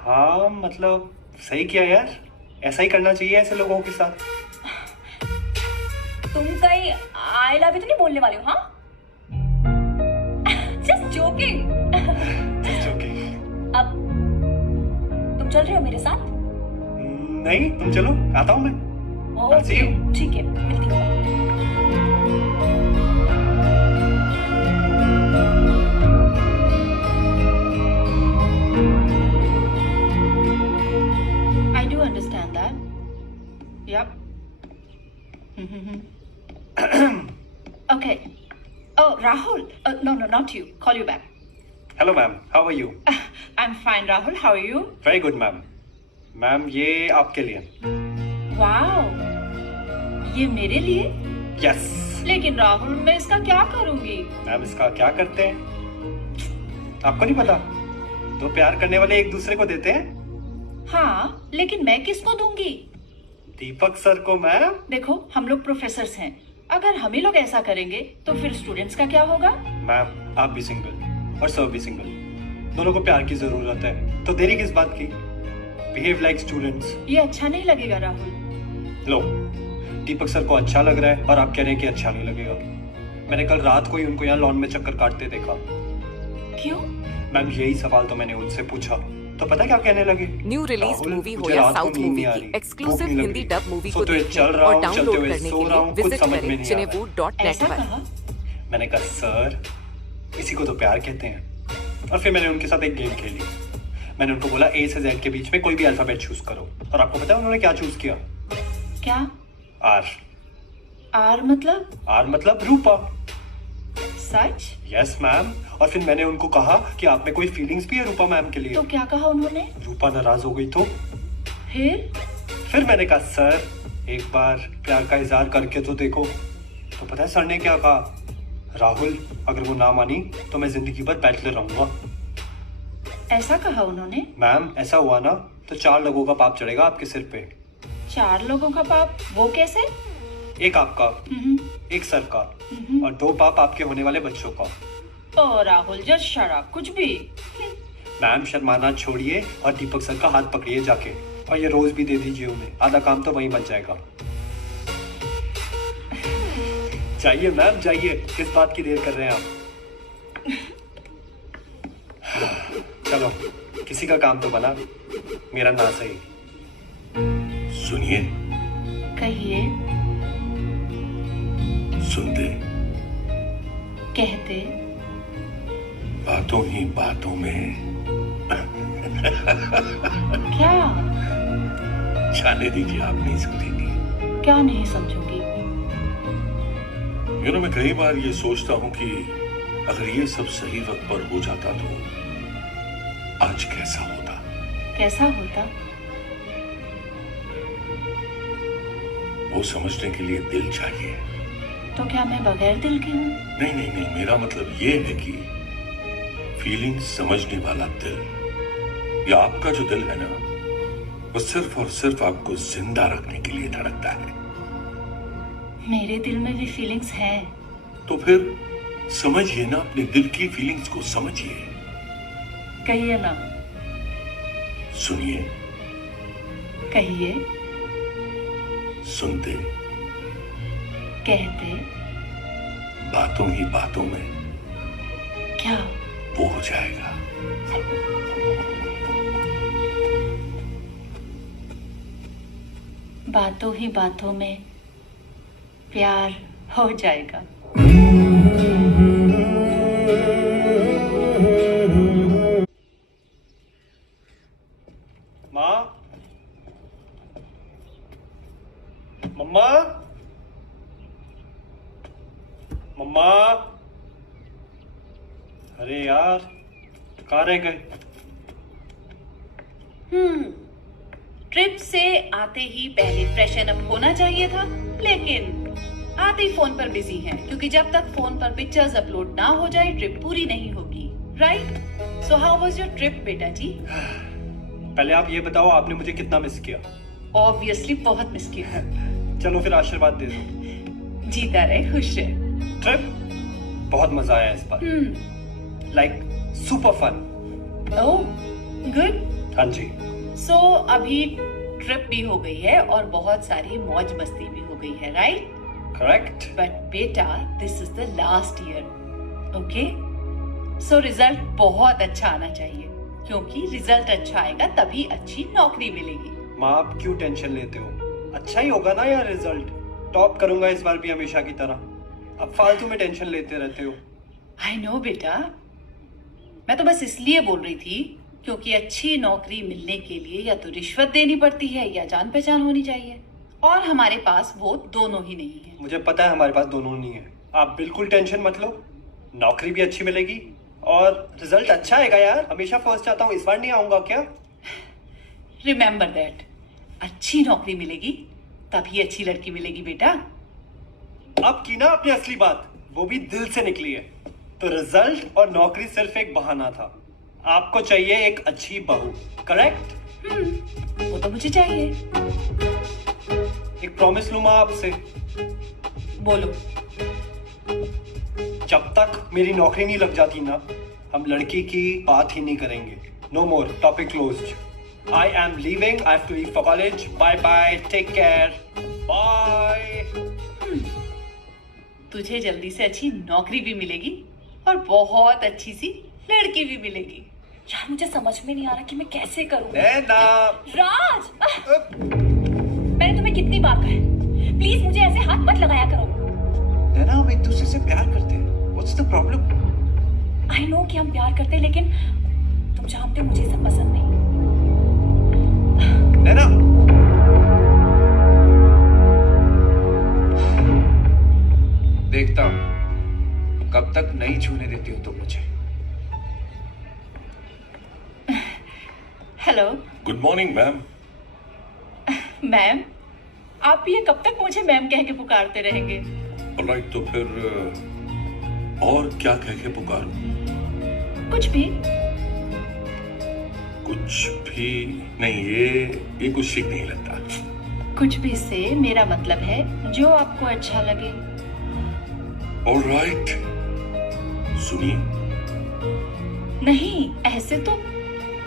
हाँ, मतलब सही किया यार, ऐसा ही करना चाहिए ऐसे लोगों के साथ। तुम कहीं आई लव यू तो नहीं बोलने वाले हो? हाँ, जस्ट जोकिंग। अब तुम चल रहे हो मेरे साथ? नहीं, तुम चलो, आता हूँ मैं। ओके, ठीक है, मिलती हूँ। I do understand that. Yep. Okay. Oh, Rahul. No, not you. Call you back. Hello ma'am, how are you? I'm fine, Rahul. How are you? Very good ma'am. Ma'am, ये आपके लिए। Wow. ये मेरे लिए? यस। लेकिन राहुल, मैं इसका क्या करूंगी? मैम, इसका क्या करते हैं आपको नहीं पता? दो प्यार करने वाले एक दूसरे को देते हैं। हाँ, लेकिन मैं किसको दूंगी? दीपक सर को मैम। देखो, हम लोग प्रोफेसर्स हैं, अगर हम ही लोग ऐसा करेंगे तो फिर स्टूडेंट्स का क्या होगा? मैम आप भी सिंगल और सर भी सिंगल, दोनों को प्यार की जरूरत है, तो देरी किस बात की? Behave like students. ये अच्छा नहीं लगेगा राहुल। लो, दीपक सर को अच्छा लग रहा है और आप कह रहे हैं कि अच्छा नहीं लगेगा। मैंने कल रात को ही उनको यहाँ लॉन में चक्कर काटते देखा। क्यों? मैम यही सवाल तो मैंने उनसे पूछा, तो पता क्या कहने लगे? न्यू रिलीज राहुल, मूवी हो मुझे या रात को साउथ नींद मूवी नहीं आ की रही, एक्सक्लूसिव भूख नहीं हिंदी लग डब रही। मूवी को सोते हुए देखने चल रहा और हूँ, चलते डाउनलोड हुए करने सो के रहा हूँ, लिए कुछ विजिट समझ में करें नहीं आ रहा है। cinewood.net ऐसा पर। कहा? मैंने कहा सर, इसी को तो प्यार कहते हैं। और फिर मैंने उनके साथ एक गेम खेली। मैंने उनको बोला A से Z के बीच में कोई भी अल्फाबेट चूज करो, और आपको पता है उन्होंने क्या चूज किया? क्या? आर। आर मतलब? आर मतलब रूपा। सच? Yes ma'am. और फिर मैंने उनको कहा कि आप में कोई फीलिंग्स भी है रूपा मैम के लिए? तो क्या कहा उन्होंने? रूपा नाराज हो गई तो? फिर मैंने कहा सर, एक बार प्यार का इजहार करके तो देखो। तो पता है सर ने क्या कहा? राहुल, अगर वो ना मानी तो मैं जिंदगी भर बैचलर रहूंगा। ऐसा कहा उन्होंने? मैम ऐसा हुआ ना तो 4 लोगों का पाप चढ़ेगा आपके सिर पे। 4 लोगों का पाप? वो कैसे? एक आपका, एक सर का, और 2 पाप आपके होने वाले बच्चों का। ओ राहुल, जस्ट शट अप, कुछ भी। मैम शर्माना छोड़िए और दीपक सर का हाथ पकड़िए जाके, और ये रोज भी दे दीजिए उन्हें, आधा काम तो वहीं बन जाएगा। जाइए मैम जाइए, किस बात की देर कर रहे हैं आप? चलो, किसी का काम तो बना, मेरा ना सही। सुनिए, कहिए। सुनते, कहते। बातों ही बातों में क्या? जाने दीजिए, आप नहीं समझेंगी। क्या नहीं समझूंगी? मैं कई बार ये सोचता हूं कि अगर ये सब सही वक्त पर हो जाता तो आज कैसा होता। कैसा होता? वो समझने के लिए दिल चाहिए। तो क्या मैं बगैर दिल की हूँ? नहीं नहीं नहीं, मेरा मतलब ये है कि फीलिंग समझने वाला दिल, या आपका जो दिल है ना, वो सिर्फ और सिर्फ आपको जिंदा रखने के लिए धड़कता है। मेरे दिल में भी फीलिंग्स हैं। तो फिर समझिए ना, अपने दिल की फीलिंग्स को समझिए। कहिए ना। सुनिए। कहिए। सुनते। कहते। बातों ही बातों में क्या? वो हो जाएगा। बातों ही बातों में प्यार हो जाएगा। माँ, मम्मा, मम्मा, अरे यार कहाँ रह गए? ट्रिप से आते ही पहले फ्रेशन अप होना चाहिए था, लेकिन आते ही फोन पर बिजी हैं, क्योंकि जब तक फोन पर पिक्चर्स अपलोड ना हो जाए ट्रिप पूरी नहीं होगी, right? So how was your trip बेटा जी? पहले आप ये बताओ, आपने मुझे कितना मिस किया? ऑब्वियसली बहुत मिस किया। चलो फिर आशीर्वाद दे दो। जीता रहे, खुश रहे। ट्रिप बहुत मजा आया इस बार, like super fun. Oh good. हाँ जी। सो अभी ट्रिप भी हो गई है और बहुत सारी मौज मस्ती भी हो गई है, राइट? करेक्ट। बट बेटा, this is the last year, okay? So result बहुत अच्छा आना चाहिए, क्योंकि रिजल्ट अच्छा आएगा तभी अच्छी नौकरी मिलेगी। माँ आप क्यों टेंशन लेते हो? अच्छा ही होगा ना यार रिजल्ट। टॉप करूंगा इस बार भी हमेशा की तरह। अब फालतू में टेंशन लेते रहते हो। आई नो बेटा, मैं तो बस इसलिए बोल रही थी क्योंकि अच्छी नौकरी मिलने के लिए या तो रिश्वत देनी पड़ती है या जान पहचान होनी चाहिए, और हमारे पास वो दोनों ही नहीं है। मुझे पता है हमारे पास दोनों नहीं है। आप बिल्कुल टेंशन मत लो, नौकरी भी अच्छी मिलेगी और रिजल्ट अच्छा आएगा यार। हमेशा फर्स्ट आता हूँ, इस बार नहीं आऊंगा क्या? रिमेम्बर दैट, अच्छी नौकरी मिलेगी तभी अच्छी लड़की मिलेगी बेटा। अब की ना अपनी असली बात, वो भी दिल से निकली है। तो रिजल्ट और नौकरी सिर्फ एक बहाना था। आपको चाहिए एक अच्छी बहू, करेक्ट? वो तो मुझे चाहिए। एक प्रॉमिस लूं मां आपसे। बोलो। जब तक मेरी नौकरी नहीं लग जाती ना, हम लड़की की बात ही नहीं करेंगे। No more, topic closed. I am leaving, I have to leave for college. Bye bye, take care, bye. तुझे जल्दी से अच्छी नौकरी भी मिलेगी और बहुत अच्छी सी लड़की भी मिलेगी। यार मुझे समझ में नहीं आ रहा कि मैं कैसे करूं। नैना, राज, मैंने तुम्हें कितनी बार कहा है, प्लीज मुझे ऐसे हाथ मत लगाया करो। नैना, हम एक दूसरे से प्यार करते हैं। What's the problem? I know कि हम प्यार करते हैं, लेकिन तुम जानते हो मुझे सब पसंद नहीं। नैना, देखता हूं कब तक नहीं छूने देती हो तुम मुझे। Hello good morning ma'am. Ma'am, आप ये कब तक मुझे मैम कह के पुकारते रहेंगे? ऑलराइट, तो फिर और क्या कह के पुकारूं? कुछ भी। कुछ भी नहीं, ये कुछ ठीक नहीं लगता। कुछ भी से मेरा मतलब है जो आपको अच्छा लगे। ऑलराइट, सुनिए। नहीं, ऐसे तो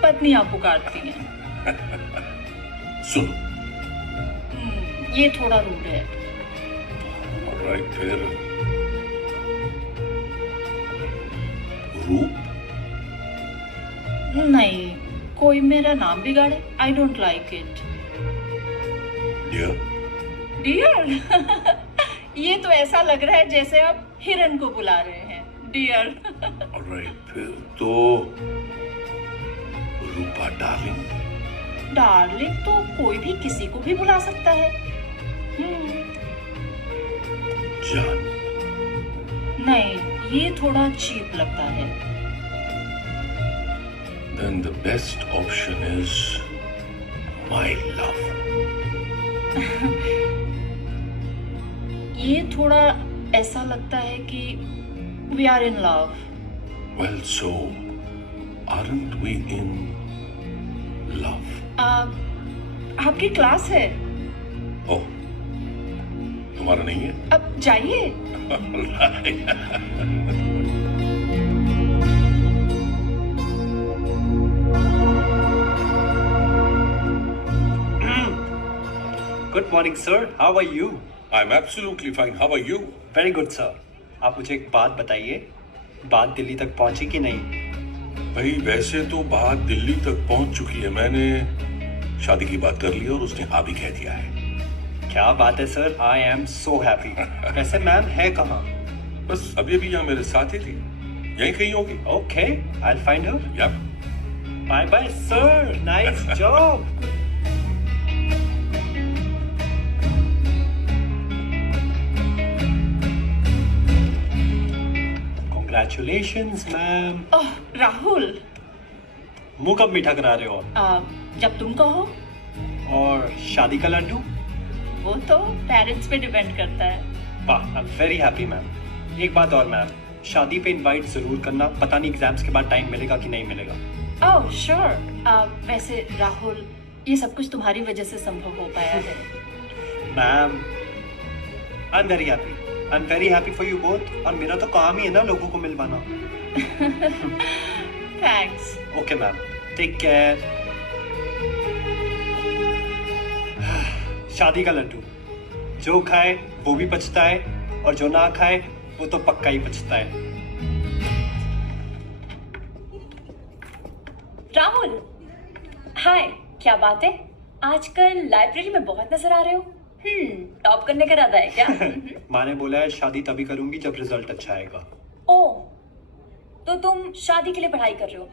पत्नियां पुकारती हैं। सुनो। ये थोड़ा रूड है। ऑलराइट, फिर रूप? नहीं, कोई मेरा नाम बिगाड़े। I don't like it. Dear? Dear? ये तो ऐसा लग रहा है जैसे आप हिरन को बुला रहे हैं। डियर। ऑलराइट, फिर तो रूपा डार्लिंग। डार्लिंग तो कोई भी किसी को भी बुला सकता है। जान? नहीं, ये थोड़ा चीप लगता है। Then the best option is my love. ये थोड़ा ऐसा लगता है कि we are in love. Well, so aren't we in love? आपकी क्लास है। ओह, तुम्हारा नहीं है? अब जाइए। Good morning sir, how are you? I'm absolutely fine. How are you? Very good sir. आप मुझे एक बात बताइए, बात दिल्ली तक पहुंची कि नहीं? भाई वैसे तो बात दिल्ली तक पहुंच चुकी है। मैंने शादी की बात कर ली और उसने हाँ भी कह दिया है। क्या बात है sir, I am so happy. वैसे मैम है कहाँ? बस अभी अभी यहाँ मेरे साथ ही थी, यहीं कहीं होगी। Okay, I will find her. Yep. Bye bye sir, nice job. Congratulations, ma'am. Oh Rahul, मुंह कब मीठा करा रहे हो? जब तुम कहो। और शादी का लड्डू? वो तो पेरेंट्स पे डिपेंड करता है। वाह, आई एम वेरी हैप्पी मैम। एक बात और मैम, शादी पे इनवाइट जरूर करना। पता नहीं एग्जाम्स के बाद टाइम मिलेगा कि नहीं मिलेगा। Oh sure. वैसे राहुल, ये सब कुछ तुम्हारी वजह से संभव हो पाया है। Ma'am, I am very happy. I am very happy for you both. और मेरा तो काम ही है ना लोगों को मिलवाना। Thanks. Okay ma'am, take care. शादी का लड्डू जो खाए वो भी पछता है, और जो ना खाए वो तो पक्का ही पछता है। राहुल, हाय, क्या बात है? आजकल लाइब्रेरी में बहुत नजर आ रहे हो। टॉप करने का इरादा है क्या? माँ ने बोला है शादी तभी करूंगी जब रिजल्ट अच्छा आएगा। ओ, तो तुम शादी के लिए पढ़ाई कर रहे हो?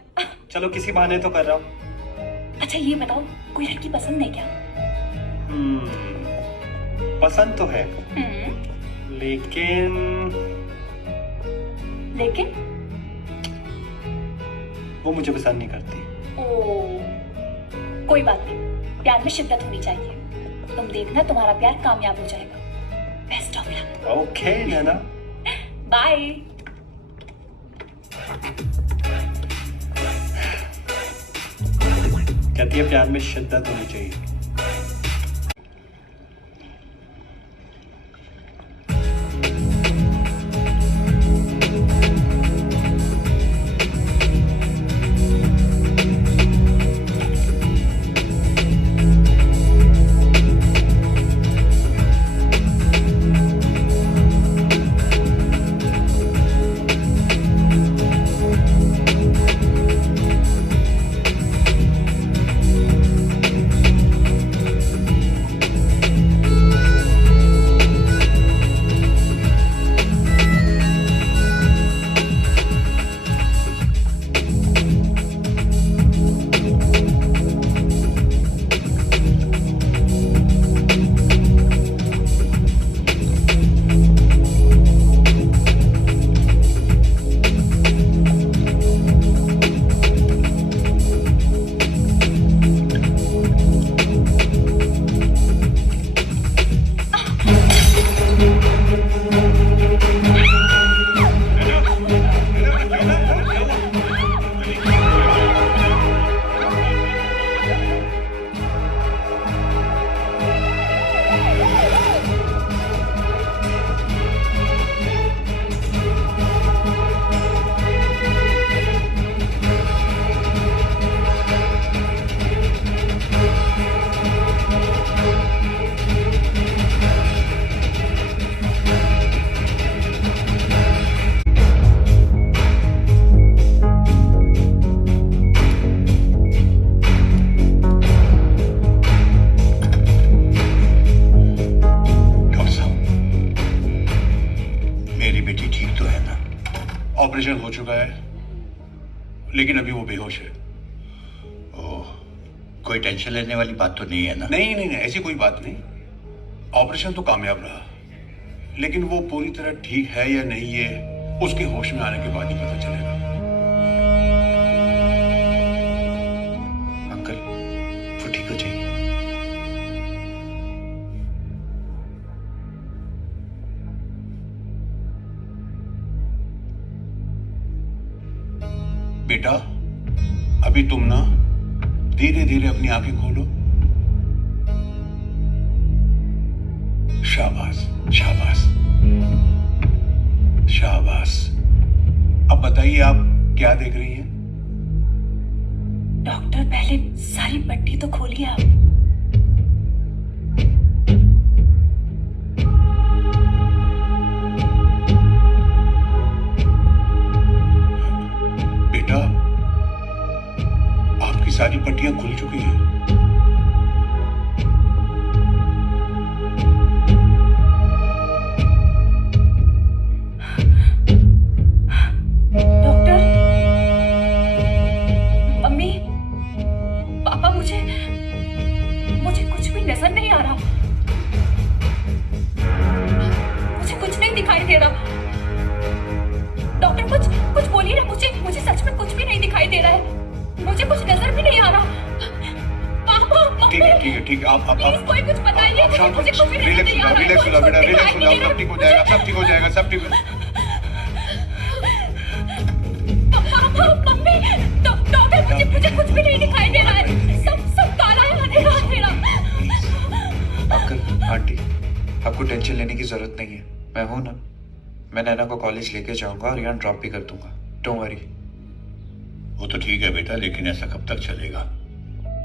चलो किसी बहाने तो कर रहा हूँ। अच्छा ये बताओ, कोई लड़की पसंद है क्या? पसंद तो है, लेकिन लेकिन वो मुझे पसंद नहीं करती। ओ, कोई बात नहीं, प्यार में शिद्दत होनी चाहिए। तुम देखना, तुम्हारा प्यार कामयाब हो जाएगा। Best of luck. Okay Naina, bye. कहती है प्यार में शिद्दत होनी चाहिए। ऑपरेशन हो चुका है, लेकिन अभी वो बेहोश है। ओह, कोई टेंशन लेने वाली बात तो नहीं है ना? नहीं नहीं नहीं, ऐसी कोई बात नहीं। ऑपरेशन तो कामयाब रहा, लेकिन वो पूरी तरह ठीक है या नहीं है उसके होश में आने के बाद ही पता चलेगा। अंकल, वो ठीक हो जाएगी। बेटा, अभी तुम ना धीरे धीरे अपनी आंखें खोलो। शाबाश शाबाश शाबाश। अब बताइए आप क्या देख रही हैं? डॉक्टर पहले सारी पट्टी तो खोलिए आप। बेटा, आपकी सारी पट्टियां खुल चुकी हैं। डॉक्टर, मम्मी, पापा, मुझे कुछ भी नजर नहीं आ रहा। मुझे कुछ नहीं दिखाई दे रहा। डॉक्टर, कुछ बोलिए ना। मुझे सच में कुछ भी नहीं दिखाई दे रहा है। मुझे कुछ नजर भी नहीं आ रहा। पापा, मम्मी, ठीक है, आप प्लीज कोई कुछ बताइए। मुझे कुछ भी नजर रिलैक्स नहीं हो आ जाओ, रहा। रिलैक्स हो जाओ बेटा, कुछ रिलैक्स हो जाओ, दिखाई सब ठीक हो जाएगा, सब ठीक हो जाएगा, सब ठीक हो जाएगा। पापा, मम्मी, डॉक्टर, मुझे कुछ भी नहीं दिखाई दे रहा है। सब काला है, अंधेरा अंधेरा। अंकल, आंटी, आपको टेंशन लेने की जरूरत नहीं है। मैं हूं ना। मैं नैना को कॉलेज लेके जाऊंगा और यहाँ ड्रॉप भी कर दूंगा। Don't worry. वो तो ठीक है बेटा, लेकिन ऐसा कब तक चलेगा?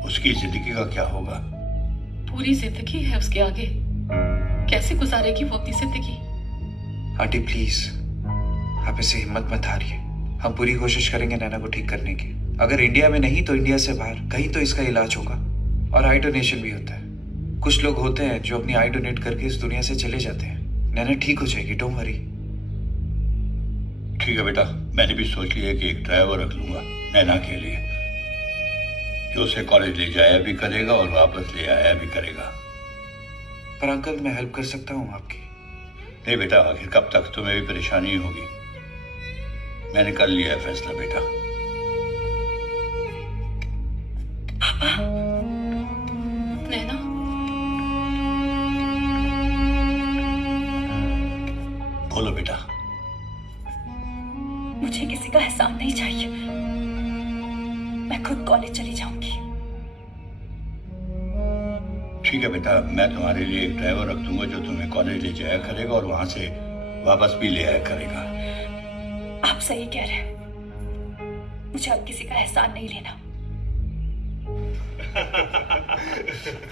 उसकी जिंदगी का क्या होगा? पूरी जिंदगी है उसके आगे, कैसे गुजारेगी वो अपनी जिंदगी? आंटी प्लीज, आप इसे हिम्मत मत हारिए। हम पूरी कोशिश करेंगे नैना को ठीक करने की। अगर इंडिया में नहीं तो इंडिया से बाहर कहीं तो इसका इलाज होगा। और आई डोनेशन भी होता है। कुछ लोग होते हैं जो अपनी आई डोनेट करके इस दुनिया से चले जाते हैं। नैना ठीक हो जाएगी, डोंट वरी। ठीक है बेटा, मैंने भी सोच लिया कि एक ड्राइवर रख लूंगा नैना के लिए, जो उसे कॉलेज ले जाया भी करेगा और वापस ले आया भी करेगा। पर अंकल, मैं हेल्प कर सकता हूँ आपकी। नहीं बेटा, आखिर कब तक तुम्हें भी परेशानी होगी? मैंने कर लिया है फैसला बेटा। नैना, बोलो बेटा। मुझे किसी का एहसान नहीं चाहिए। मैं खुद कॉलेज चली जाऊंगी। ठीक है बेटा, मैं तुम्हारे लिए एक ड्राइवर रख दूंगा जो तुम्हें कॉलेज ले जाया करेगा और वहां से वापस भी ले आया करेगा। आप सही कह रहे हैं। मुझे अब किसी का एहसान नहीं लेना।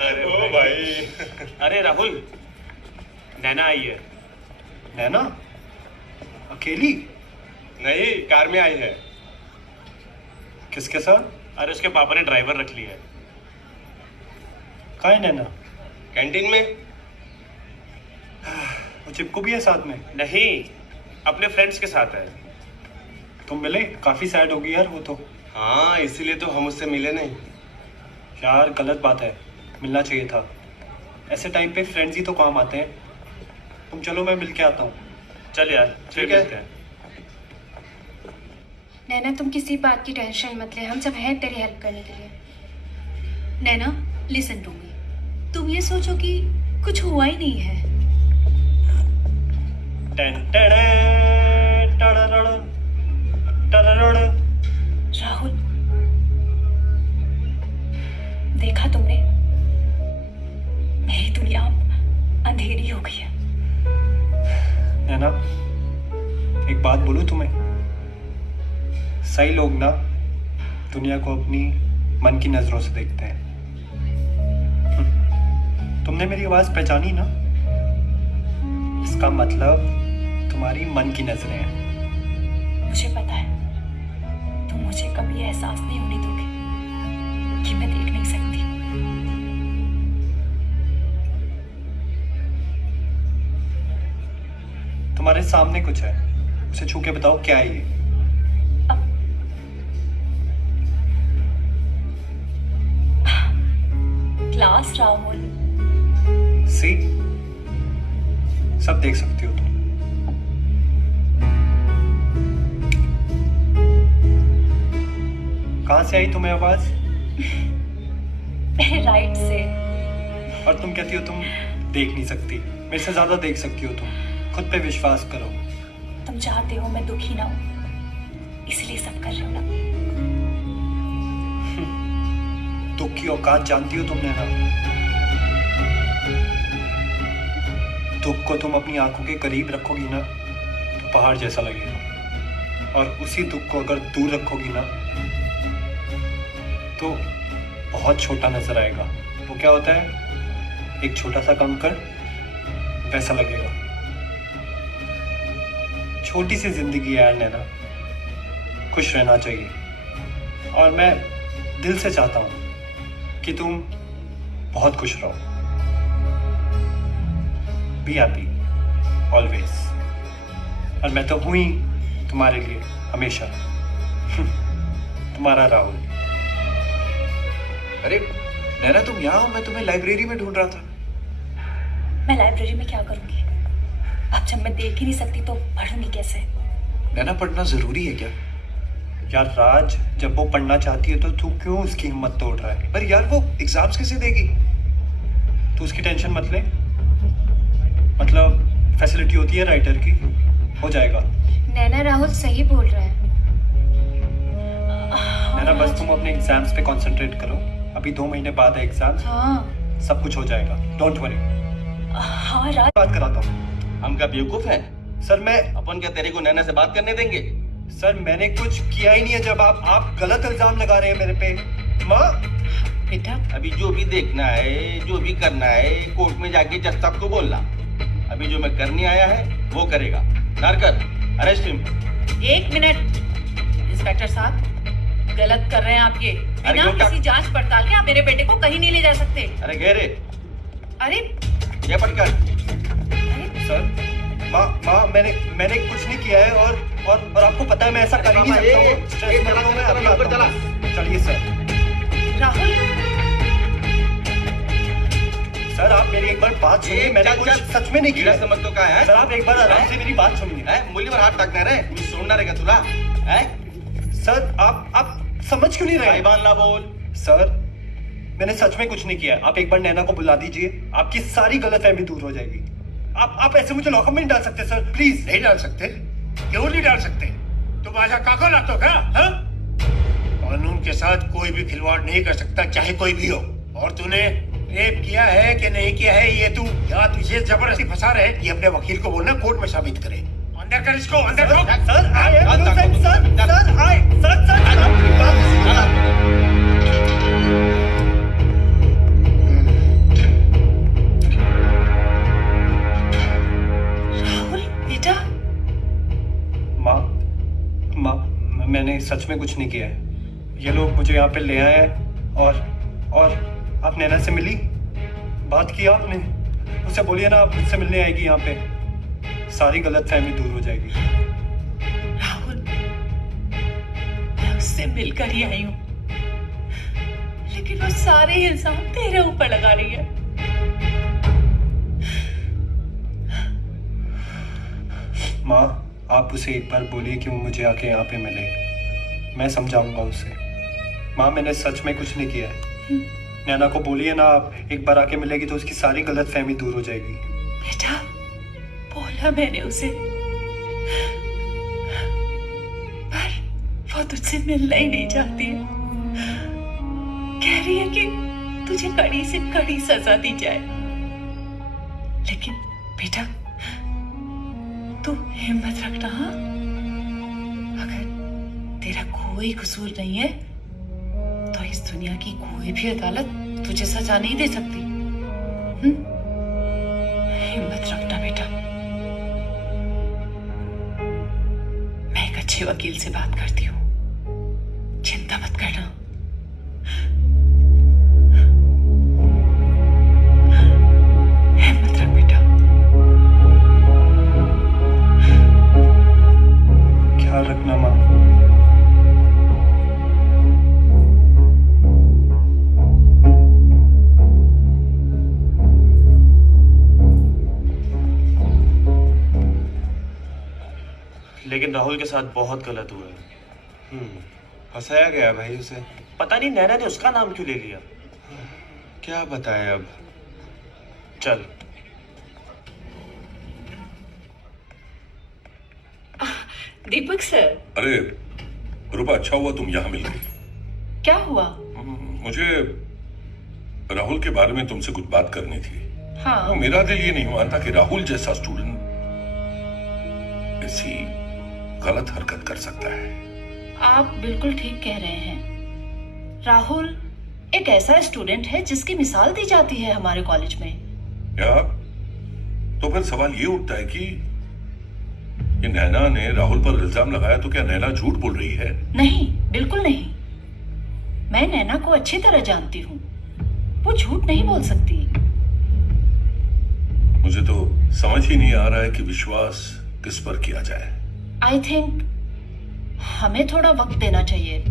अरे ओ भाई। अरे राहुल, नैना आई है। नैना अकेली? नहीं, कार में आई है। किसके साथ? अरे उसके पापा ने ड्राइवर रख लिया है। कहाँ है नैना? कैंटीन में। वो चिपकू भी है साथ में? नहीं, अपने फ्रेंड्स के साथ है। तुम मिले? काफी सैड होगी यार वो तो। हाँ, इसीलिए तो हम उससे मिले नहीं। यार गलत बात है, मिलना चाहिए था। ऐसे टाइम पे फ्रेंड्स ही तो काम आते हैं। तुम चलो, मैं मिल के आता हूँ। चल यार, फिर मिलते हैं। नैना, तुम किसी बात की टेंशन मत ले, हम सब हैं तेरी हेल्प करने के लिए। नैना, लिसन टू मी। तुम ये सोचो कि कुछ हुआ ही नहीं है। राहुल, देखा तुमने? मेरी दुनिया अंधेरी हो गई है। नैना, एक बात बोलूं तुम्हें? सही लोग ना दुनिया को अपनी मन की नजरों से देखते हैं। तुमने मेरी आवाज पहचानी ना? इसका मतलब तुम्हारी मन की नजरें हैं। मुझे पता है, तुम मुझे कभी एहसास नहीं होने दोगे कि मैं देख नहीं सकती। तुम्हारे सामने कुछ है, उसे छू के बताओ क्या है ये। क्लास राहुल। सी, सब देख सकती हो तुम। कहां से आई तुम्हें आवाज? राइट से। और तुम कहती हो तुम देख नहीं सकती। मेरे से ज्यादा देख सकती हो तुम। खुद पे विश्वास करो। तुम चाहते हो मैं दुखी ना हूं, इसलिए सब कर रहे हो ना। दुख की औकात जानती हो तुमने ना। दुख को तुम अपनी आंखों के करीब रखोगी ना तो पहाड़ जैसा लगेगा, और उसी दुख को अगर दूर रखोगी ना तो बहुत छोटा नजर आएगा। वो क्या होता है, एक छोटा सा कंकड़ वैसा लगेगा। छोटी सी जिंदगी है यार नैना, खुश रहना चाहिए। और मैं दिल से चाहता हूं कि तुम बहुत खुश रहो। Be happy always. और मैं तो हूं ही तुम्हारे लिए हमेशा। तुम्हारा राहुल। अरे नैना तुम यहाँ हो, मैं तुम्हें लाइब्रेरी में ढूंढ रहा था। मैं लाइब्रेरी में क्या करूंगी? अब जब मैं देख ही नहीं सकती तो पढ़ूंगी कैसे? नैना पढ़ना जरूरी है क्या? यार राज, जब वो पढ़ना चाहती है तो तू क्यों उसकी हिम्मत तोड़ रहा है? पर यार वो एग्जाम्स कैसे देगी? तू उसकी टेंशन मत ले। मतलब फैसिलिटी होती है राइटर की, हो जाएगा। नैना राहुल सही बोल रहा है। नैना बस तुम अपने एग्जाम्स पे कंसंट्रेट करो। अभी 2 महीने बाद है एग्जाम्स। हाँ सब कुछ हो जाएगा, डोंट वरी। हाँ राज, बात कराता हूँ। हम क्या बेवकूफ है? सर मैं अपन क्या तेरे को नैना से बात करने देंगे? सर मैंने कुछ किया ही नहीं है। जब आप गलत इल्जाम लगा रहे हैं मेरे पे। माँ बेटा अभी जो भी देखना है, जो भी करना है, कोर्ट में जाके जज साहब को बोलना। अभी जो मैं करने आया है वो करेगा। Narkar, arrest him. 1 minute. Inspector साहब, गलत कर रहे हैं आप ये। बिना क्यों? किसी जांच पड़ताल के आप मेरे बेटे को कहीं नहीं ले जा सकते। अरे घेरे, अरे ये पटकर। सर माँ मैंने कुछ नहीं किया है। और आपको पता है मैं ऐसा कर ही नहीं सकता हूँ। स्ट्रेस में हूँ मैं, अभी आता हूँ। चलिए सर। राहुल, सर आप मेरी एक बार बात सुनिए। मैंने कुछ सच में नहीं किया। समझ तो कहा है? सर आप एक बार आराम से मेरी बात सुनिए। मूल्य पर हाथ टाकना रे, सुनना रहेगा तुला है? सर आप समझ क्यों नहीं रहे? भाईबान ना बोल। सर मैंने सच में कुछ नहीं किया है। आप एक बार नैना को बुला दीजिए, आपकी सारी गलतफहमी दूर हो जाएगी। आप ऐसे मुझे लॉकअप में नहीं डाल सकते सर, प्लीज। नहीं डाल सकते? क्यों नहीं डाल सकते? तुम आजा काका लातो क्या? हाँ? कानून के साथ कोई भी खिलवाड़ नहीं कर सकता, चाहे कोई भी हो। और तूने रेप किया है कि नहीं किया है ये तू या तुझे जबरदस्ती फंसा रहे, ये अपने वकील को बोलना, कोर्ट में साबित करे। अंदर कर इसको, अंदर ठोक। Sir I am innocent Rahul बेटा। माँ मैंने सच में कुछ नहीं किया है। ये लोग मुझे यहाँ पे ले आए हैं। और आप नैना से मिली, बात किया आपने? उसे बोलिए ना आप मुझसे मिलने आएगी यहाँ पे, सारी गलतफहमी दूर हो जाएगी। राहुल, मैं उससे मिलकर ही आई हूँ, लेकिन वो सारे इल्जाम तेरे ऊपर लगा रही है। माँ आप उसे एक बार बोलिए कि वो मुझे आके यहाँ पे मिले, मैं समझाऊंगा उसे। माँ मैंने सच में कुछ नहीं किया है। नैना को बोलिए ना आप एक बार आके मिलेगी तो उसकी सारी गलतफहमी दूर हो जाएगी। बेटा बोला मैंने उसे, पर वो तुझसे मिलना ही नहीं चाहती है। कह रही है कि तुझे कड़ी से कड़ी सजा दी जाए। लेकिन बेटा तू हिम्मत रखना। हाँ, अगर तेरा कोई कसूर नहीं है तो इस दुनिया की कोई भी अदालत तुझे सजा नहीं दे सकती। हिम्मत रखना बेटा। मैं एक अच्छे वकील से बात करती हूँ, चिंता मत करना। हिम्मत रख बेटा। लेकिन राहुल के साथ बहुत गलत हुआ है। फंसाया गया भाई उसे। पता नहीं नैना ने उसका नाम क्यों ले लिया। क्या बताए अब। चल। दीपक सर। अरे रूपा, अच्छा हुआ तुम यहाँ मिल गई। क्या हुआ? मुझे राहुल के बारे में तुमसे कुछ बात करनी थी। हाँ। मेरा दिल ये नहीं मानता कि राहुल जैसा स्टूडेंट ऐसी गलत हरकत कर सकता है। आप बिल्कुल ठीक कह रहे हैं। राहुल एक ऐसा स्टूडेंट है जिसकी मिसाल दी जाती है हमारे कॉलेज में। क्या? तो फिर सवाल ये उठता है कि ये नैना ने राहुल पर इल्जाम लगाया तो क्या नैना झूठ बोल रही है? नहीं, बिल्कुल नहीं। मैं नैना को अच्छी तरह जानती हूँ, वो झूठ नहीं बोल सकती। मुझे तो समझ ही नहीं आ रहा है कि विश्वास किस पर किया जाए। आई थिंक हमें थोड़ा वक्त देना चाहिए,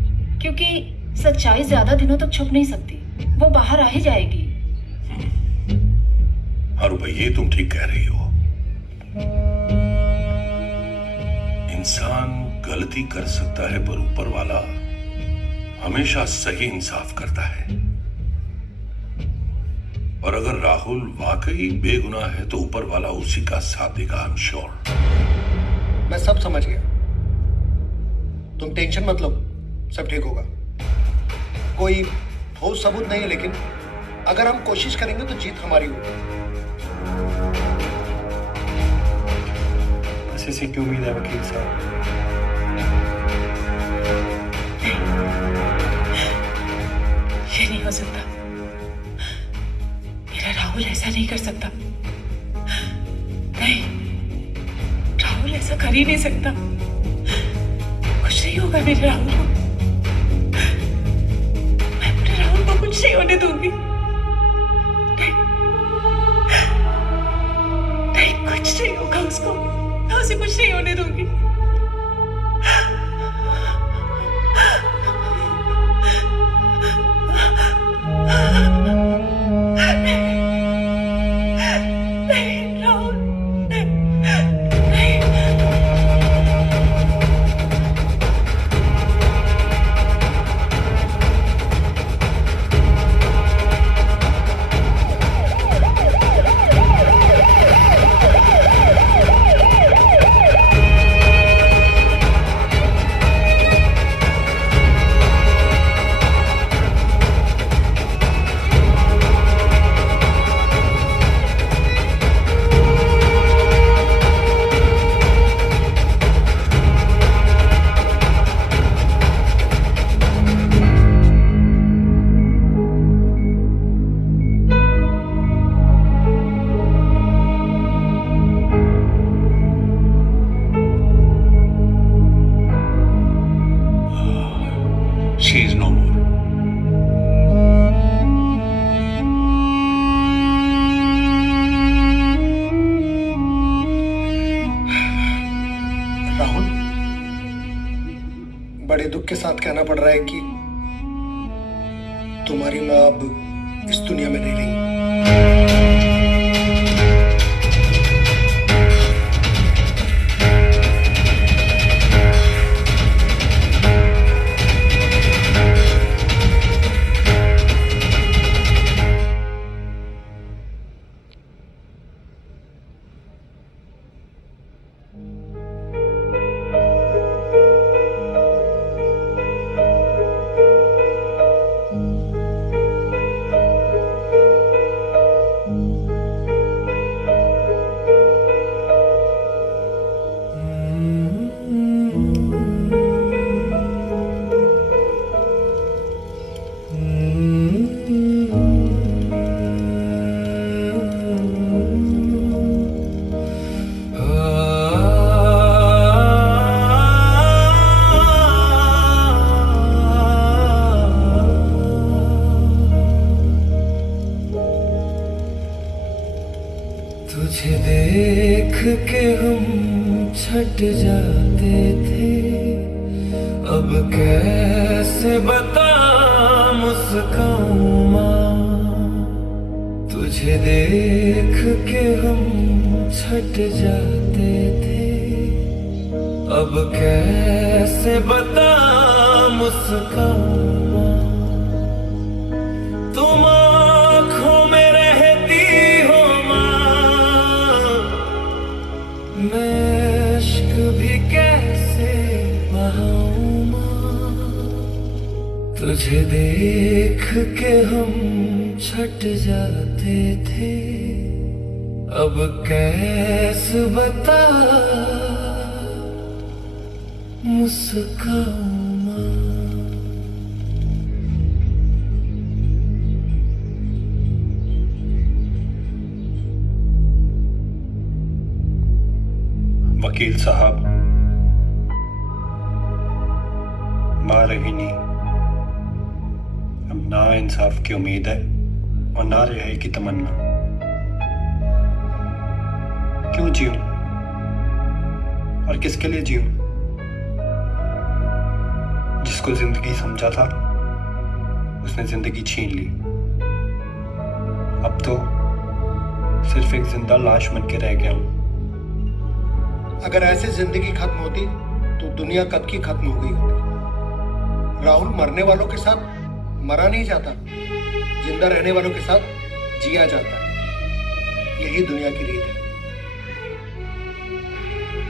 क्योंकि सच्चाई ज्यादा दिनों तक छुप नहीं सकती, वो बाहर आ ही जाएगी। हाँ रूपा, ये तुम ठीक कह रही हो। इंसान गलती कर सकता है पर ऊपर वाला हमेशा सही इंसाफ करता है। और अगर राहुल वाकई बेगुनाह है तो ऊपर वाला उसी का साथ देगा, आई एम श्योर। मैं सब समझ गया, तुम टेंशन मत लो, सब ठीक होगा। कोई ठोस सबूत नहीं है, लेकिन अगर हम कोशिश करेंगे तो जीत हमारी होगी। ऐसे क्यों उम्मीद है वकील साहब? ये नहीं हो सकता। मेरा राहुल ऐसा नहीं कर सकता। नहीं, राहुल ऐसा कर ही नहीं सकता। कुछ नहीं होगा मेरे राहुल को। मैं अपने राहुल को कुछ नहीं होने दूंगी। नहीं, नहीं, कुछ नहीं होगा उसको। मैं उसे कुछ नहीं होने दूंगी। She is no more. Rahul, बड़े दुख के साथ कहना पड़ रहा है कि तुम्हारी माँ अब इस दुनिया में नहीं रही। तुझे देख के हम छट जाते थे, अब कैसे बता मुस्काऊं माँ। तुझे देख के हम छट जाते थे, अब कैसे बता मुस्काना, तुम आँखों में रहती हो माँ, मैं इश्क भी कैसे बहाऊं माँ। तुझे देख के हम छट जाते थे, अब कैसे बता मुस्काऊं माँ। वकील साहब, माँ रही नहीं, अब ना इंसाफ की उम्मीद है और ना रिहाई की तमन्ना। क्यों जीऊं और किसके लिए जीऊं? जिसको जिंदगी समझा था उसने जिंदगी छीन ली, अब तो सिर्फ एक जिंदा लाश बन के रह गया हूं। अगर ऐसे जिंदगी खत्म होती तो दुनिया कब की खत्म हो गई होती। राहुल मरने वालों के साथ मरा नहीं जाता, जिंदा रहने वालों के साथ जिया जाता है। यही दुनिया की रीत है।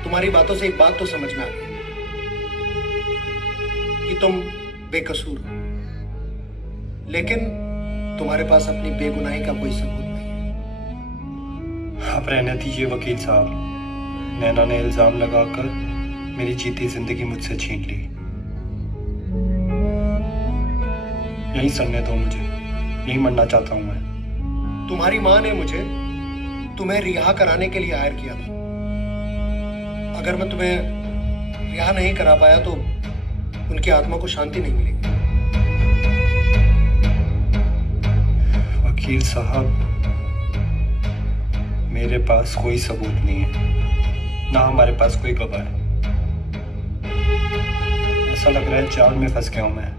तुम्हारी बातों से एक बात तो समझ में आ गई कि तुम बेकसूर हो, लेकिन तुम्हारे पास अपनी बेगुनाही का कोई सबूत नहीं है। आप रहने दीजिए वकील साहब। नैना ने इल्जाम लगाकर मेरी जीती जिंदगी मुझसे छीन ली। यही सड़ने दो मुझे, यही मरना चाहता हूं मैं। तुम्हारी माँ ने मुझे तुम्हें रिहा कराने के लिए हायर किया था। अगर मैं तुम्हें रिहा नहीं करा पाया तो उनकी आत्मा को शांति नहीं मिलेगी। वकील साहब, मेरे पास कोई सबूत नहीं है, ना हमारे पास कोई गवाह है। ऐसा लग रहा है जाल में फंस गया हूं मैं।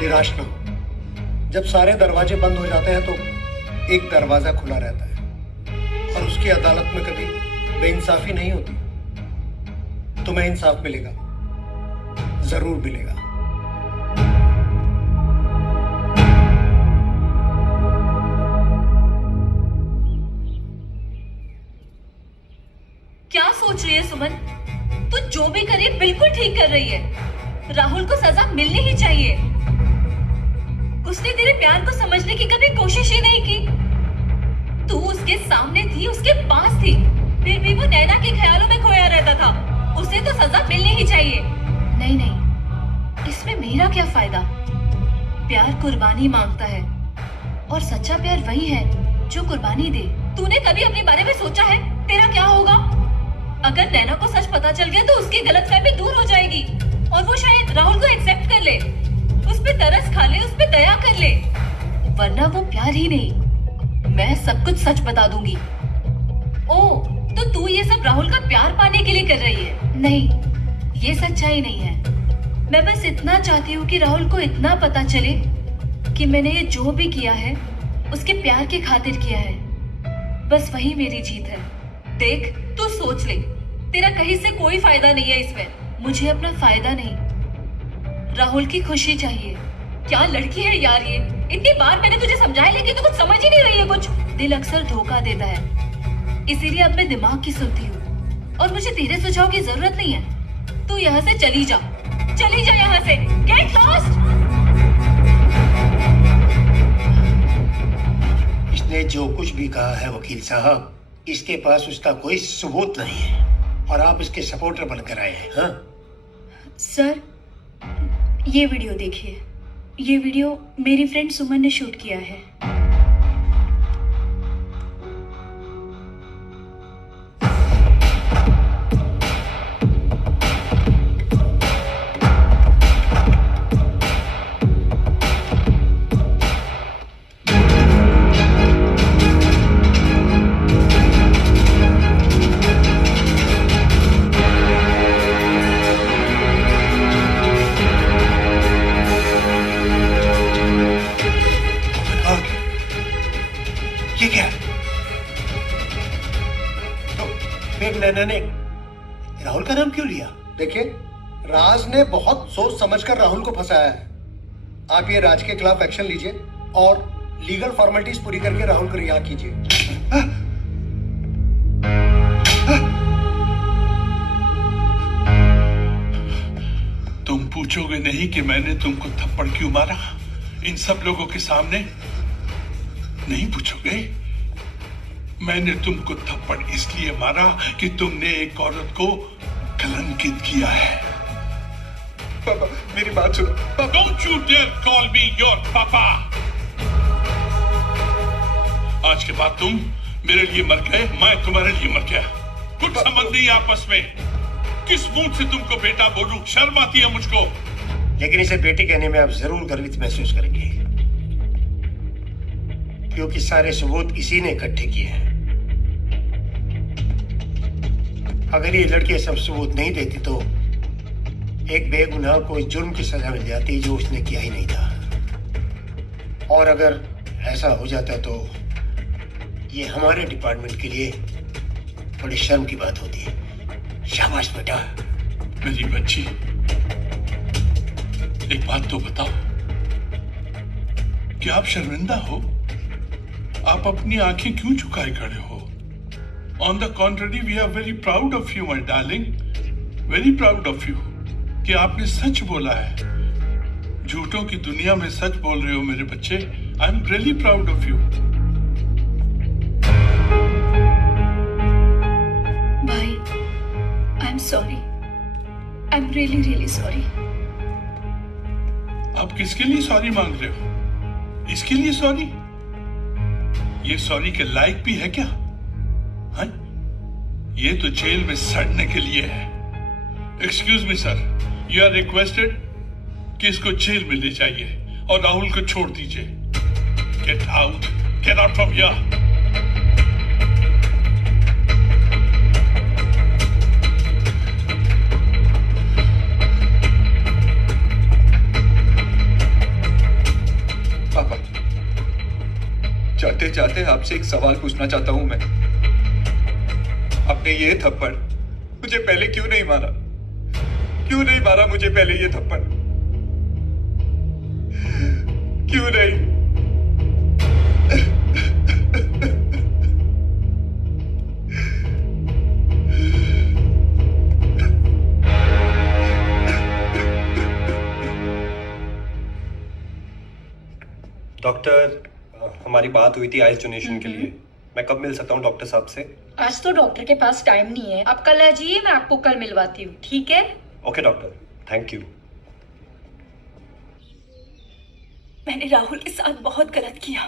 निराश ना हो। जब सारे दरवाजे बंद हो जाते हैं तो एक दरवाजा खुला रहता है, और उसकी अदालत में कभी बेइंसाफी नहीं होती। तुम्हें इंसाफ मिलेगा, जरूर मिलेगा। क्या सोच रही है सुमन? तू जो भी करे बिल्कुल ठीक कर रही है। राहुल को सजा मिलनी ही चाहिए। उसने तेरे प्यार को समझने की कभी कोशिश ही नहीं की। तू उसके सामने थी, उसके पास थी, फिर भी वो नैना के ख्यालों में खोया रहता था। उसे तो सजा मिलनी ही चाहिए। नहीं नहीं, इसमें मेरा क्या फायदा? प्यार कुर्बानी मांगता है, और सच्चा प्यार वही है जो कुर्बानी दे। तूने कभी अपने बारे में सोचा है तेरा क्या होगा? अगर नैना को सच पता चल गया तो उसकी गलतफहमी दूर हो जाएगी, और वो शायद राहुल को एक्सेप्ट कर ले, उस पे तरस खा ले, उस पे दया कर ले। वरना वो प्यार ही नहीं, मैं सब कुछ सच बता दूंगी। ओ, तो तू ये सब राहुल का प्यार पाने के लिए कर रही है? नहीं, ये सच्चाई नहीं है। मैं बस इतना चाहती हूँ कि राहुल को इतना पता चले कि मैंने ये जो भी किया है उसके प्यार के खातिर किया है। बस वही मेरी जीत है। देख, तू सोच ले, तेरा कहीं से कोई फायदा नहीं है इसमें। मुझे अपना फायदा नहीं, राहुल की खुशी चाहिए। क्या लड़की है यार ये! इतनी बार मैंने तुझे समझाया, लेकिन तू कुछ समझ ही नहीं रही है कुछ। दिल अक्सर धोखा देता है, इसीलिए अब मैं दिमाग की सुनती हूँ, और मुझे तेरे सुझाव की जरूरत नहीं है। तू यहाँ से चली जा, चली जा यहाँ से। Get lost. इसने जो कुछ भी कहा है वकील साहब, इसके पास उसका कोई सबूत नहीं है, और आप इसके सपोर्टर बनकर आए हैं। हाँ? सर, ये वीडियो देखिए। ये वीडियो मेरी फ्रेंड सुमन ने शूट किया है। फिर नैना ने राहुल का नाम क्यों लिया? देखिए, राज ने बहुत सोच समझकर राहुल को फंसाया है। आप ये राज के खिलाफ एक्शन लीजिए और लीगल फॉर्मेलिटीज पूरी करके राहुल को रिहा कीजिए। तुम पूछोगे नहीं कि मैंने तुमको थप्पड़ क्यों मारा इन सब लोगों के सामने? नहीं पूछोगे? मैंने तुमको थप्पड़ इसलिए मारा कि तुमने एक औरत को कलंकित किया है। पापा मेरी बात सुनो। Don't you dare call me your पापा। आज के बाद तुम मेरे लिए मर गए, मैं तुम्हारे लिए मर गया। कुछ संबंध नहीं आपस में। किस मुंह से तुमको बेटा बोलूं? शर्म आती है मुझको। लेकिन इसे बेटी कहने में आप जरूर गर्वित महसूस करेंगे, क्योंकि सारे सबूत इसी ने इकट्ठे किए हैं। अगर ये लड़की सब सबूत नहीं देती तो एक बेगुनाह को इस जुर्म की सजा मिल जाती जो उसने किया ही नहीं था। और अगर ऐसा हो जाता तो ये हमारे डिपार्टमेंट के लिए बड़ी शर्म की बात होती है। शाबाश बेटा। मेरी बच्ची, एक बात तो बताओ, क्या आप शर्मिंदा हो? आप अपनी आंखें क्यों झुकाए खड़े हो? On the contrary, we are very proud of you my darling, very proud of you कि आपने सच बोला है। झूठों की दुनिया में सच बोल रहे हो मेरे बच्चे। I am really proud of you. भाई, I am sorry, I am really really sorry. आप किसके लिए सॉरी मांग रहे हो? इसके लिए सॉरी? ये सॉरी के लायक भी है क्या? हाँ? ये तो जेल में सड़ने के लिए है। Excuse me sir, you are requested कि इसको जेल में ले जाइए और राहुल को छोड़ दीजिए। Get out from here. पापा, जाते जाते आपसे एक सवाल पूछना चाहता हूं मैं। आपने ये थप्पड़ मुझे पहले क्यों नहीं मारा? क्यों नहीं मारा मुझे पहले ये थप्पड़? क्यों नहीं? डॉक्टर, हमारी बात हुई थी आइस डोनेशन के लिए। मैं कब मिल सकता हूँ डॉक्टर साहब से? आज तो डॉक्टर के पास टाइम नहीं है, आप कल आ जाइए, मैं आपको कल मिलवाती हूँ, ठीक है? Okay doctor, thank you. मैंने राहुल के साथ बहुत गलत किया।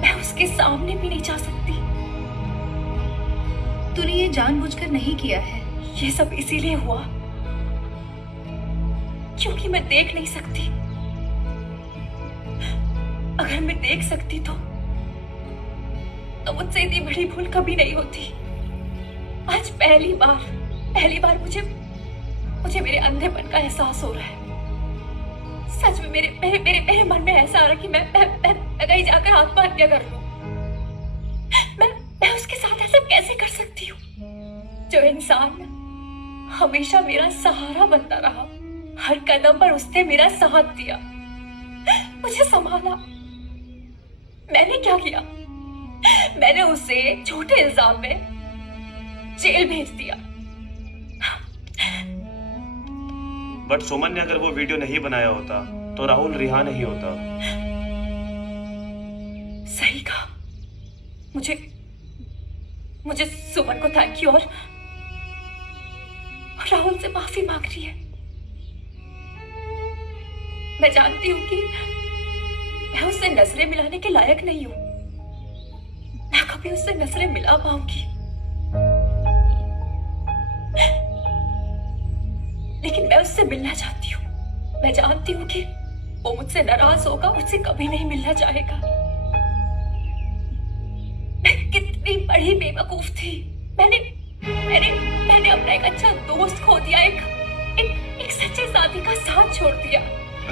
मैं उसके सामने भी नहीं जा सकती। तूने ये जानबूझकर नहीं किया है। ये सब इसीलिए हुआ क्योंकि मैं देख नहीं सकती। अगर मैं देख सकती तो मुझसे इतनी बड़ी भूल कभी नहीं होती। आज पहली बार मुझे मेरे अंधेपन का एहसास हो रहा है। सच में मेरे मन में ऐसा आ रहा कि मैं कहीं जाकर आत्महत्या कर लूं। मैं उसके साथ ऐसा कैसे कर सकती हूँ? जो इंसान हमेशा मेरा सहारा बनता रहा, हर कदम पर उसने मेरा साथ दिया, मुझे संभाला। मैंने क्या किया? मैंने उसे झूठे इल्जाम में जेल भेज दिया। बट सुमन ने अगर वो वीडियो नहीं बनाया होता तो राहुल रिहा नहीं होता। सही कहा। मुझे सुमन को थैंक यू और राहुल से माफी मांग रही है। मैं जानती हूँ कि मैं उससे नजरें मिलाने के लायक नहीं हूं। मैं कभी उससे नजरें मिला पाऊंगी, लेकिन मैं उससे मिलना चाहती हूँ। मैं जानती हूँ कि वो मुझसे नाराज होगा, मुझसे कभी नहीं मिलना चाहेगा। मैं कितनी बड़ी बेवकूफ थी। मैंने अपना एक अच्छा दोस्त खो दिया, एक सच्चे साथी का साथ छोड़ दिया।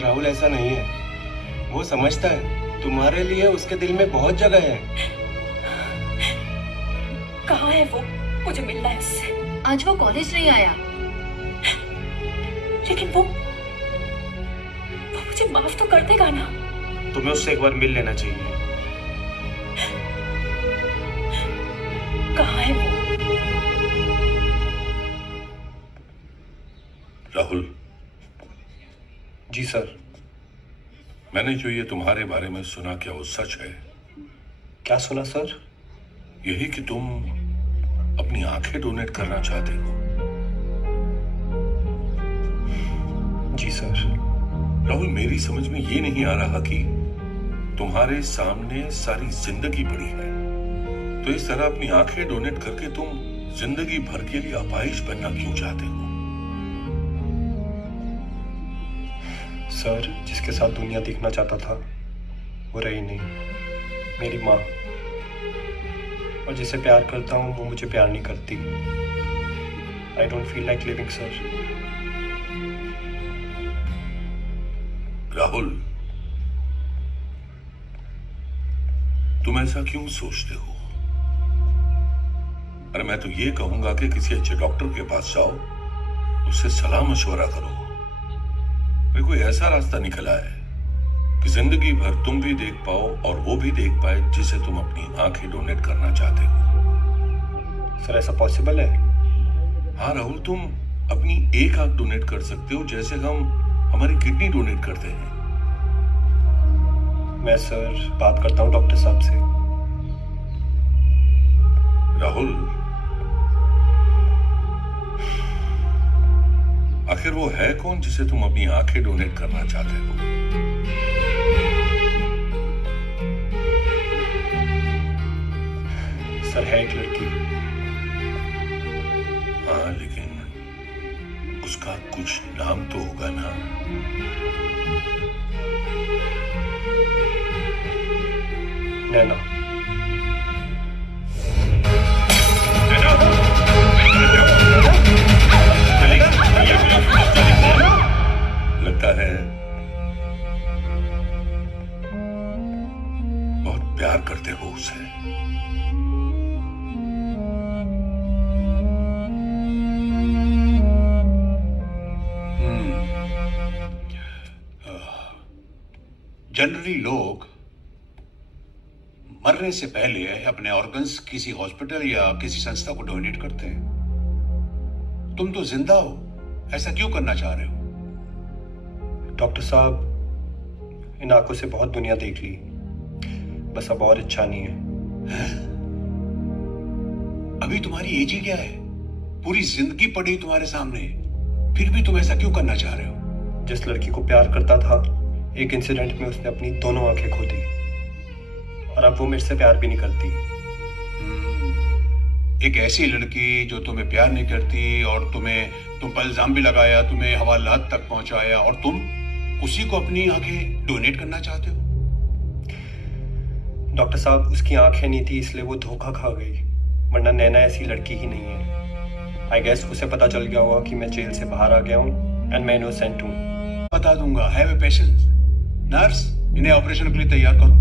राहुल ऐसा नहीं है, वो समझता है तुम्हारे लिए उसके दिल में बहुत जगह है। कहाँ है वो? मुझे मिलना है उससे। आज वो कॉलेज नहीं आया। लेकिन वो मुझे माफ तो कर देगा ना? तुम्हें उससे एक बार मिल लेना चाहिए। कहाँ है वो? राहुल। जी सर। मैंने जो ये तुम्हारे बारे में सुना, क्या वो सच है? क्या सुना सर? यही कि तुम अपनी आंखें डोनेट करना चाहते हो। जी सर। राहुल, मेरी समझ में ये नहीं आ रहा कि तुम्हारे सामने सारी जिंदगी पड़ी है, तो इस तरह अपनी आंखें डोनेट करके तुम जिंदगी भर के लिए अपाहिज बनना क्यों चाहते हो? सर, जिसके साथ दुनिया देखना चाहता था वो रही नहीं, मेरी माँ। और जिसे प्यार करता हूँ वो मुझे प्यार नहीं करती। I don't feel like living sir. Rahul, तुम ऐसा क्यों सोचते हो? अरे मैं तो ये कहूंगा कि किसी अच्छे डॉक्टर के पास जाओ, उससे सलाह मशवरा करो। अरे कोई ऐसा रास्ता निकला है कि जिंदगी भर तुम भी देख पाओ और वो भी देख पाए जिसे तुम अपनी आंखें डोनेट करना चाहते हो। सर, ऐसा पॉसिबल है? हाँ राहुल, तुम अपनी एक आंख डोनेट कर सकते हो, जैसे हम हमारी किडनी डोनेट करते हैं। मैं सर बात करता हूँ डॉक्टर साहब से। राहुल, आखिर वो है कौन जिसे तुम अपनी आंखें डोनेट करना चाहते हो? सर, है एक लड़की। हाँ, लेकिन उसका कुछ नाम तो होगा ना? नैना। लगता है बहुत प्यार करते हो उसे। जनरली लोग मरने से पहले अपने ऑर्गन्स किसी हॉस्पिटल या किसी संस्था को डोनेट करते हैं। तुम तो जिंदा हो, ऐसा क्यों करना चाह रहे हो? डॉक्टर साहब, इन आंखों से बहुत दुनिया देख ली, बस अब और इच्छा नहीं है। अभी तुम्हारी एज ही क्या है? पूरी जिंदगी पड़ी तुम्हारे सामने, फिर भी तुम ऐसा क्यों करना चाह रहे हो? जिस लड़की को प्यार करता था, एक इंसिडेंट में उसने अपनी दोनों आंखें खो दी, और अब वो मेरे से प्यार भी नहीं करती। एक ऐसी लड़की जो तुम्हें प्यार नहीं करती और तुम पर इल्जाम भी लगाया, तुम्हें हवालात तक पहुंचाया, और तुम उसी को अपनी आंखें डोनेट करना चाहते हो? डॉक्टर साहब, उसकी आंखें नहीं थी इसलिए वो धोखा खा गई, वरना नैना ऐसी लड़की ही नहीं है। आई गेस उसे पता चल गया होगा कि मैं जेल से बाहर आ गया हूँ एंड मैं इनोसेंट हूँ। बता दूंगा, हैव ए पेशेंस। नर्स, इन्हें ऑपरेशन के लिए तैयार करो।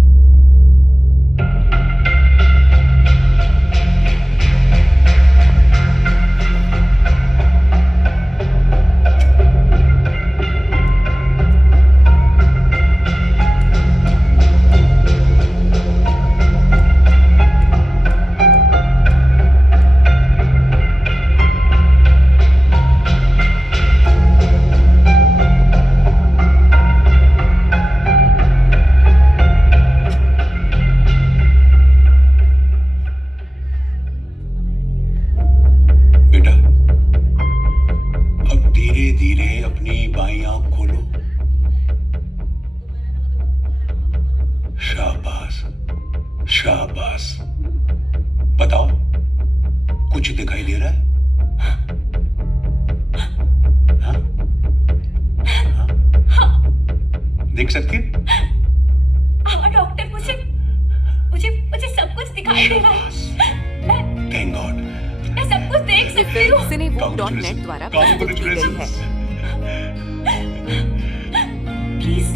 शाबाश। बताओ, कुछ दिखाई दे रहा है? हाँ? देख सकती है? हाँ डॉक्टर, मुझे मुझे मुझे सब कुछ दिखाई दे रहा है। Thank God. मैं सब कुछ देख सकती हूँ। cinewook.net द्वारा प्रस्तुत की गई है। प्लीज,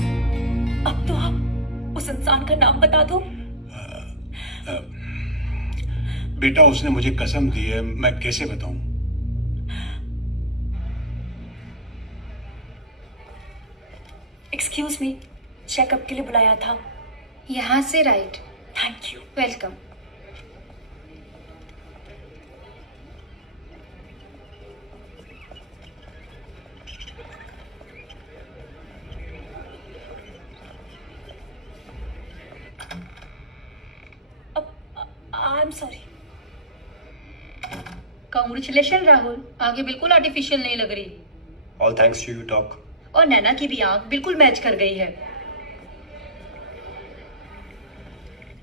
अब तो आप उस इंसान का नाम बता दो। बेटा उसने मुझे कसम दी है, मैं कैसे बताऊं? एक्सक्यूज मी, चेकअप के लिए बुलाया था। यहाँ से right. Thank you. Welcome. I am sorry. Congratulation Rahul, आंखें बिल्कुल आर्टिफिशियल नहीं लग रही। All thanks to you doc. और नैना की भी आंख बिल्कुल मैच कर गई है।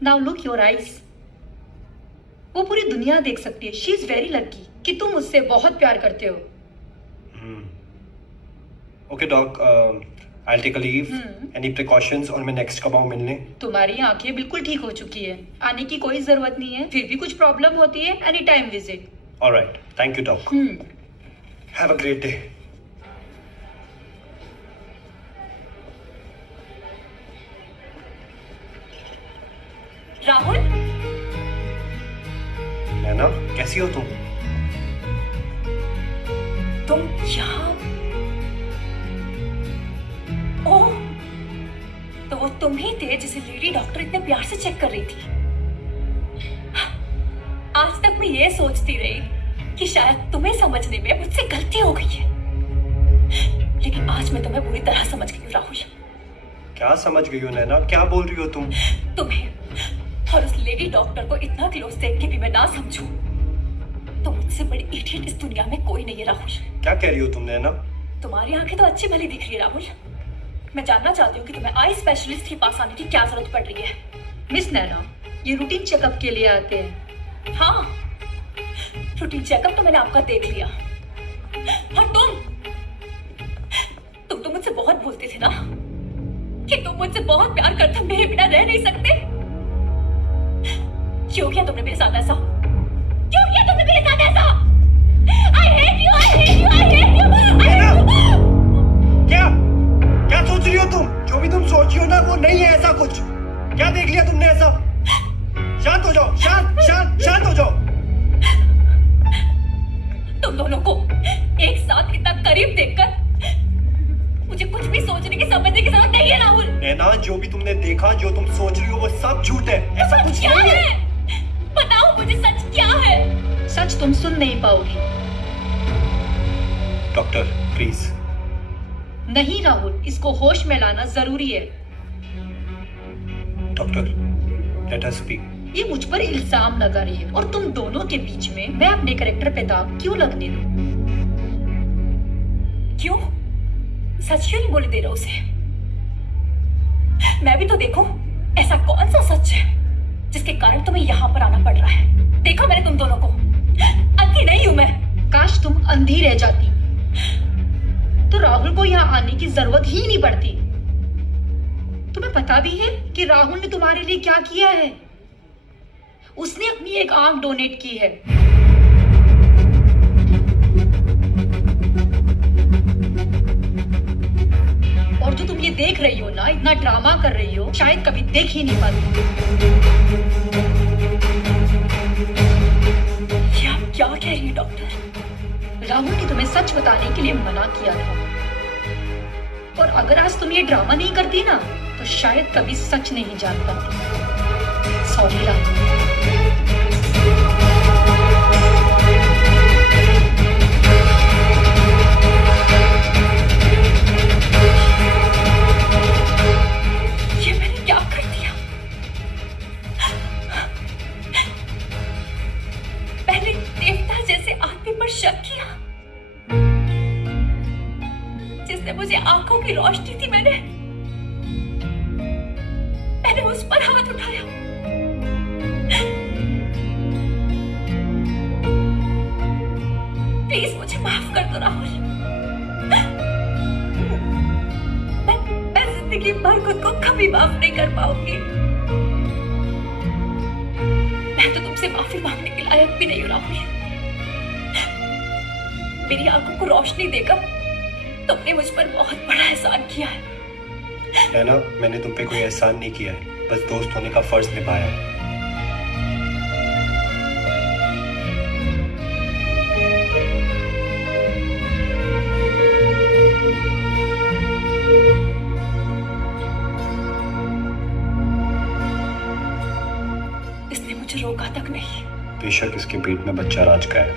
Now look your eyes. वो पूरी दुनिया देख सकती है। शी इज वेरी लकी कि तुम उससे बहुत प्यार करते हो। Okay doc, I will take a leave. Any precautions? और मैं नेक्स्ट कब आऊं मिलने? तुम्हारी आंखें बिल्कुल ठीक हो चुकी है, आने की कोई जरूरत नहीं है। फिर भी कुछ प्रॉब्लम होती है, any time visit. Alright, thank you doc. Have a great day. Rahul, Naina कैसी हो तुम? तुम यहाँ? ओह, तो वो तुम ही थे जिसे लेडी डॉक्टर इतने प्यार से चेक कर रही थी। आज तक मैं ये सोचती रही कि शायद तुम्हें समझने में मुझसे गलती हो गई है, लेकिन आज मैं तुम्हें पूरी तरह समझ गई हूँ राहुल। क्या समझ गई हो नैना? क्या बोल रही हो तुम? तुम्हें और उस लेडी डॉक्टर को इतना क्लोज देख के भी मैं ना समझूं, तो मुझसे बड़ी इडियट इस दुनिया में कोई नहीं है राहुल। क्या कह रही हो तुम नैना? तुम्हारी आंखें तो अच्छी भली दिख रही है राहुल। मैं जानना चाहती हूँ कि तुम्हें आई स्पेशलिस्ट के पास आने की क्या जरूरत पड़ रही है। मिस नैना, ये रूटीन चेकअप के लिए आते हैं। हाँ, रूटीन चेकअप तो मैंने आपका देख लिया। और तुम तो मुझसे बहुत बोलते थे ना कि तुम मुझसे बहुत प्यार करते हो, मेरे बिना रह नहीं सकते। क्यों किया तुमने मेरे साथ ऐसा? क्यों किया तुमने मेरे साथ ऐसा? I hate you, I hate you, I hate you, I hate you। क्या सोच रही हो तुम? जो भी तुम सोच रही हो ना वो नहीं है ऐसा कुछ। क्या देख लिया तुमने ऐसा? शांत हो जाओ, शांत हो जाओ। तुम दोनों को एक साथ इतना करीब देखकर मुझे कुछ भी सोचने की समझने की जरूरत नहीं है राहुल। नैना, जो भी तुमने देखा, जो तुम सोच रही हो वो सब झूठ है। ऐसा कुछ नहीं है। बताओ मुझे सच क्या है? सच तुम सुन नहीं पाओगी। Doctor please. नहीं राहुल, इसको होश में लाना जरूरी है। Doctor let us speak. ये मुझ पर इल्जाम लगा रही है और तुम दोनों के बीच में मैं अपने कैरेक्टर पे दाग क्यों लगने दूं? क्यों? सच क्यों नहीं बोले दे रहे उसे? मैं भी तो देखो, ऐसा कौन सा सच है जिसके कारण तुम्हें यहाँ पर आना पड़ रहा है? देखो मैंने तुम दोनों को, अंधी नहीं हूं मैं। काश तुम अंधी रह जाती तो राहुल को यहाँ आने की जरूरत ही नहीं पड़ती। तुम्हें पता भी है कि राहुल ने तुम्हारे लिए क्या किया है? उसने अपनी एक आंख डोनेट की है। और जो तुम ये देख रही हो ना, इतना ड्रामा कर रही हो, शायद कभी देख ही नहीं पाती। क्या कह रही है डॉक्टर? राहुल ने तुम्हें सच बताने के लिए मना किया था, और अगर आज तुम ये ड्रामा नहीं करती ना तो शायद कभी सच नहीं जान पाती। सॉरी राहुल। ये मैंने क्या कर दिया? मैंने देवता जैसे आदमी पर शक किया जिसने मुझे आंखों की रोशनी थी। मैंने उस पर हाथ उठाया। प्लीज मुझे माफ कर दो राहुल। मैं जिंदगी भर खुद को कभी माफ नहीं कर पाऊंगी। मैं तो तुमसे माफी मांगने के लायक भी नहीं हूं राहुल। मेरी आंखों को रोशनी देकर तुमने मुझ पर बहुत बड़ा एहसान किया है। नैना, मैंने तुम पे कोई एहसान नहीं किया है, बस दोस्त होने का फर्ज निभाया है। मुझे रोका तक नहीं। बेशक इसके पेट में बच्चा राज का है,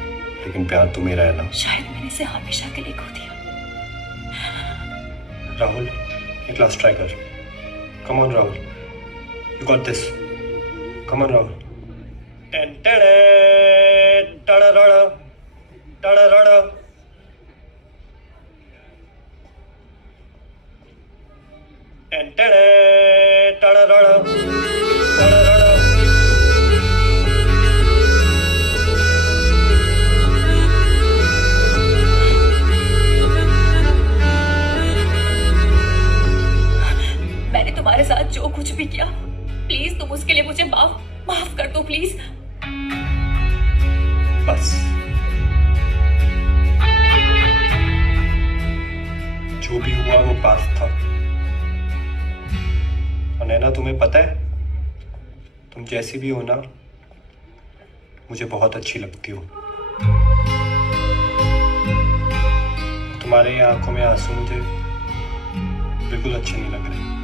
लेकिन प्यार तो मेरा है ना। शायद मैंने इसे हमेशा के लिए खो दिया। राहुल, एक लास्ट ट्राई कर। Come on Rahul, you got this. Come on Rahul. मैंने तुम्हारे साथ जो कुछ भी किया, प्लीज तुम उसके लिए मुझे माफ कर दो प्लीज। बस जो भी हुआ वो पास था। और नैना, तुम्हें पता है, तुम जैसी भी हो ना, मुझे बहुत अच्छी लगती हो। तुम्हारे आंखों में आंसू मुझे बिल्कुल अच्छे नहीं लग रहे।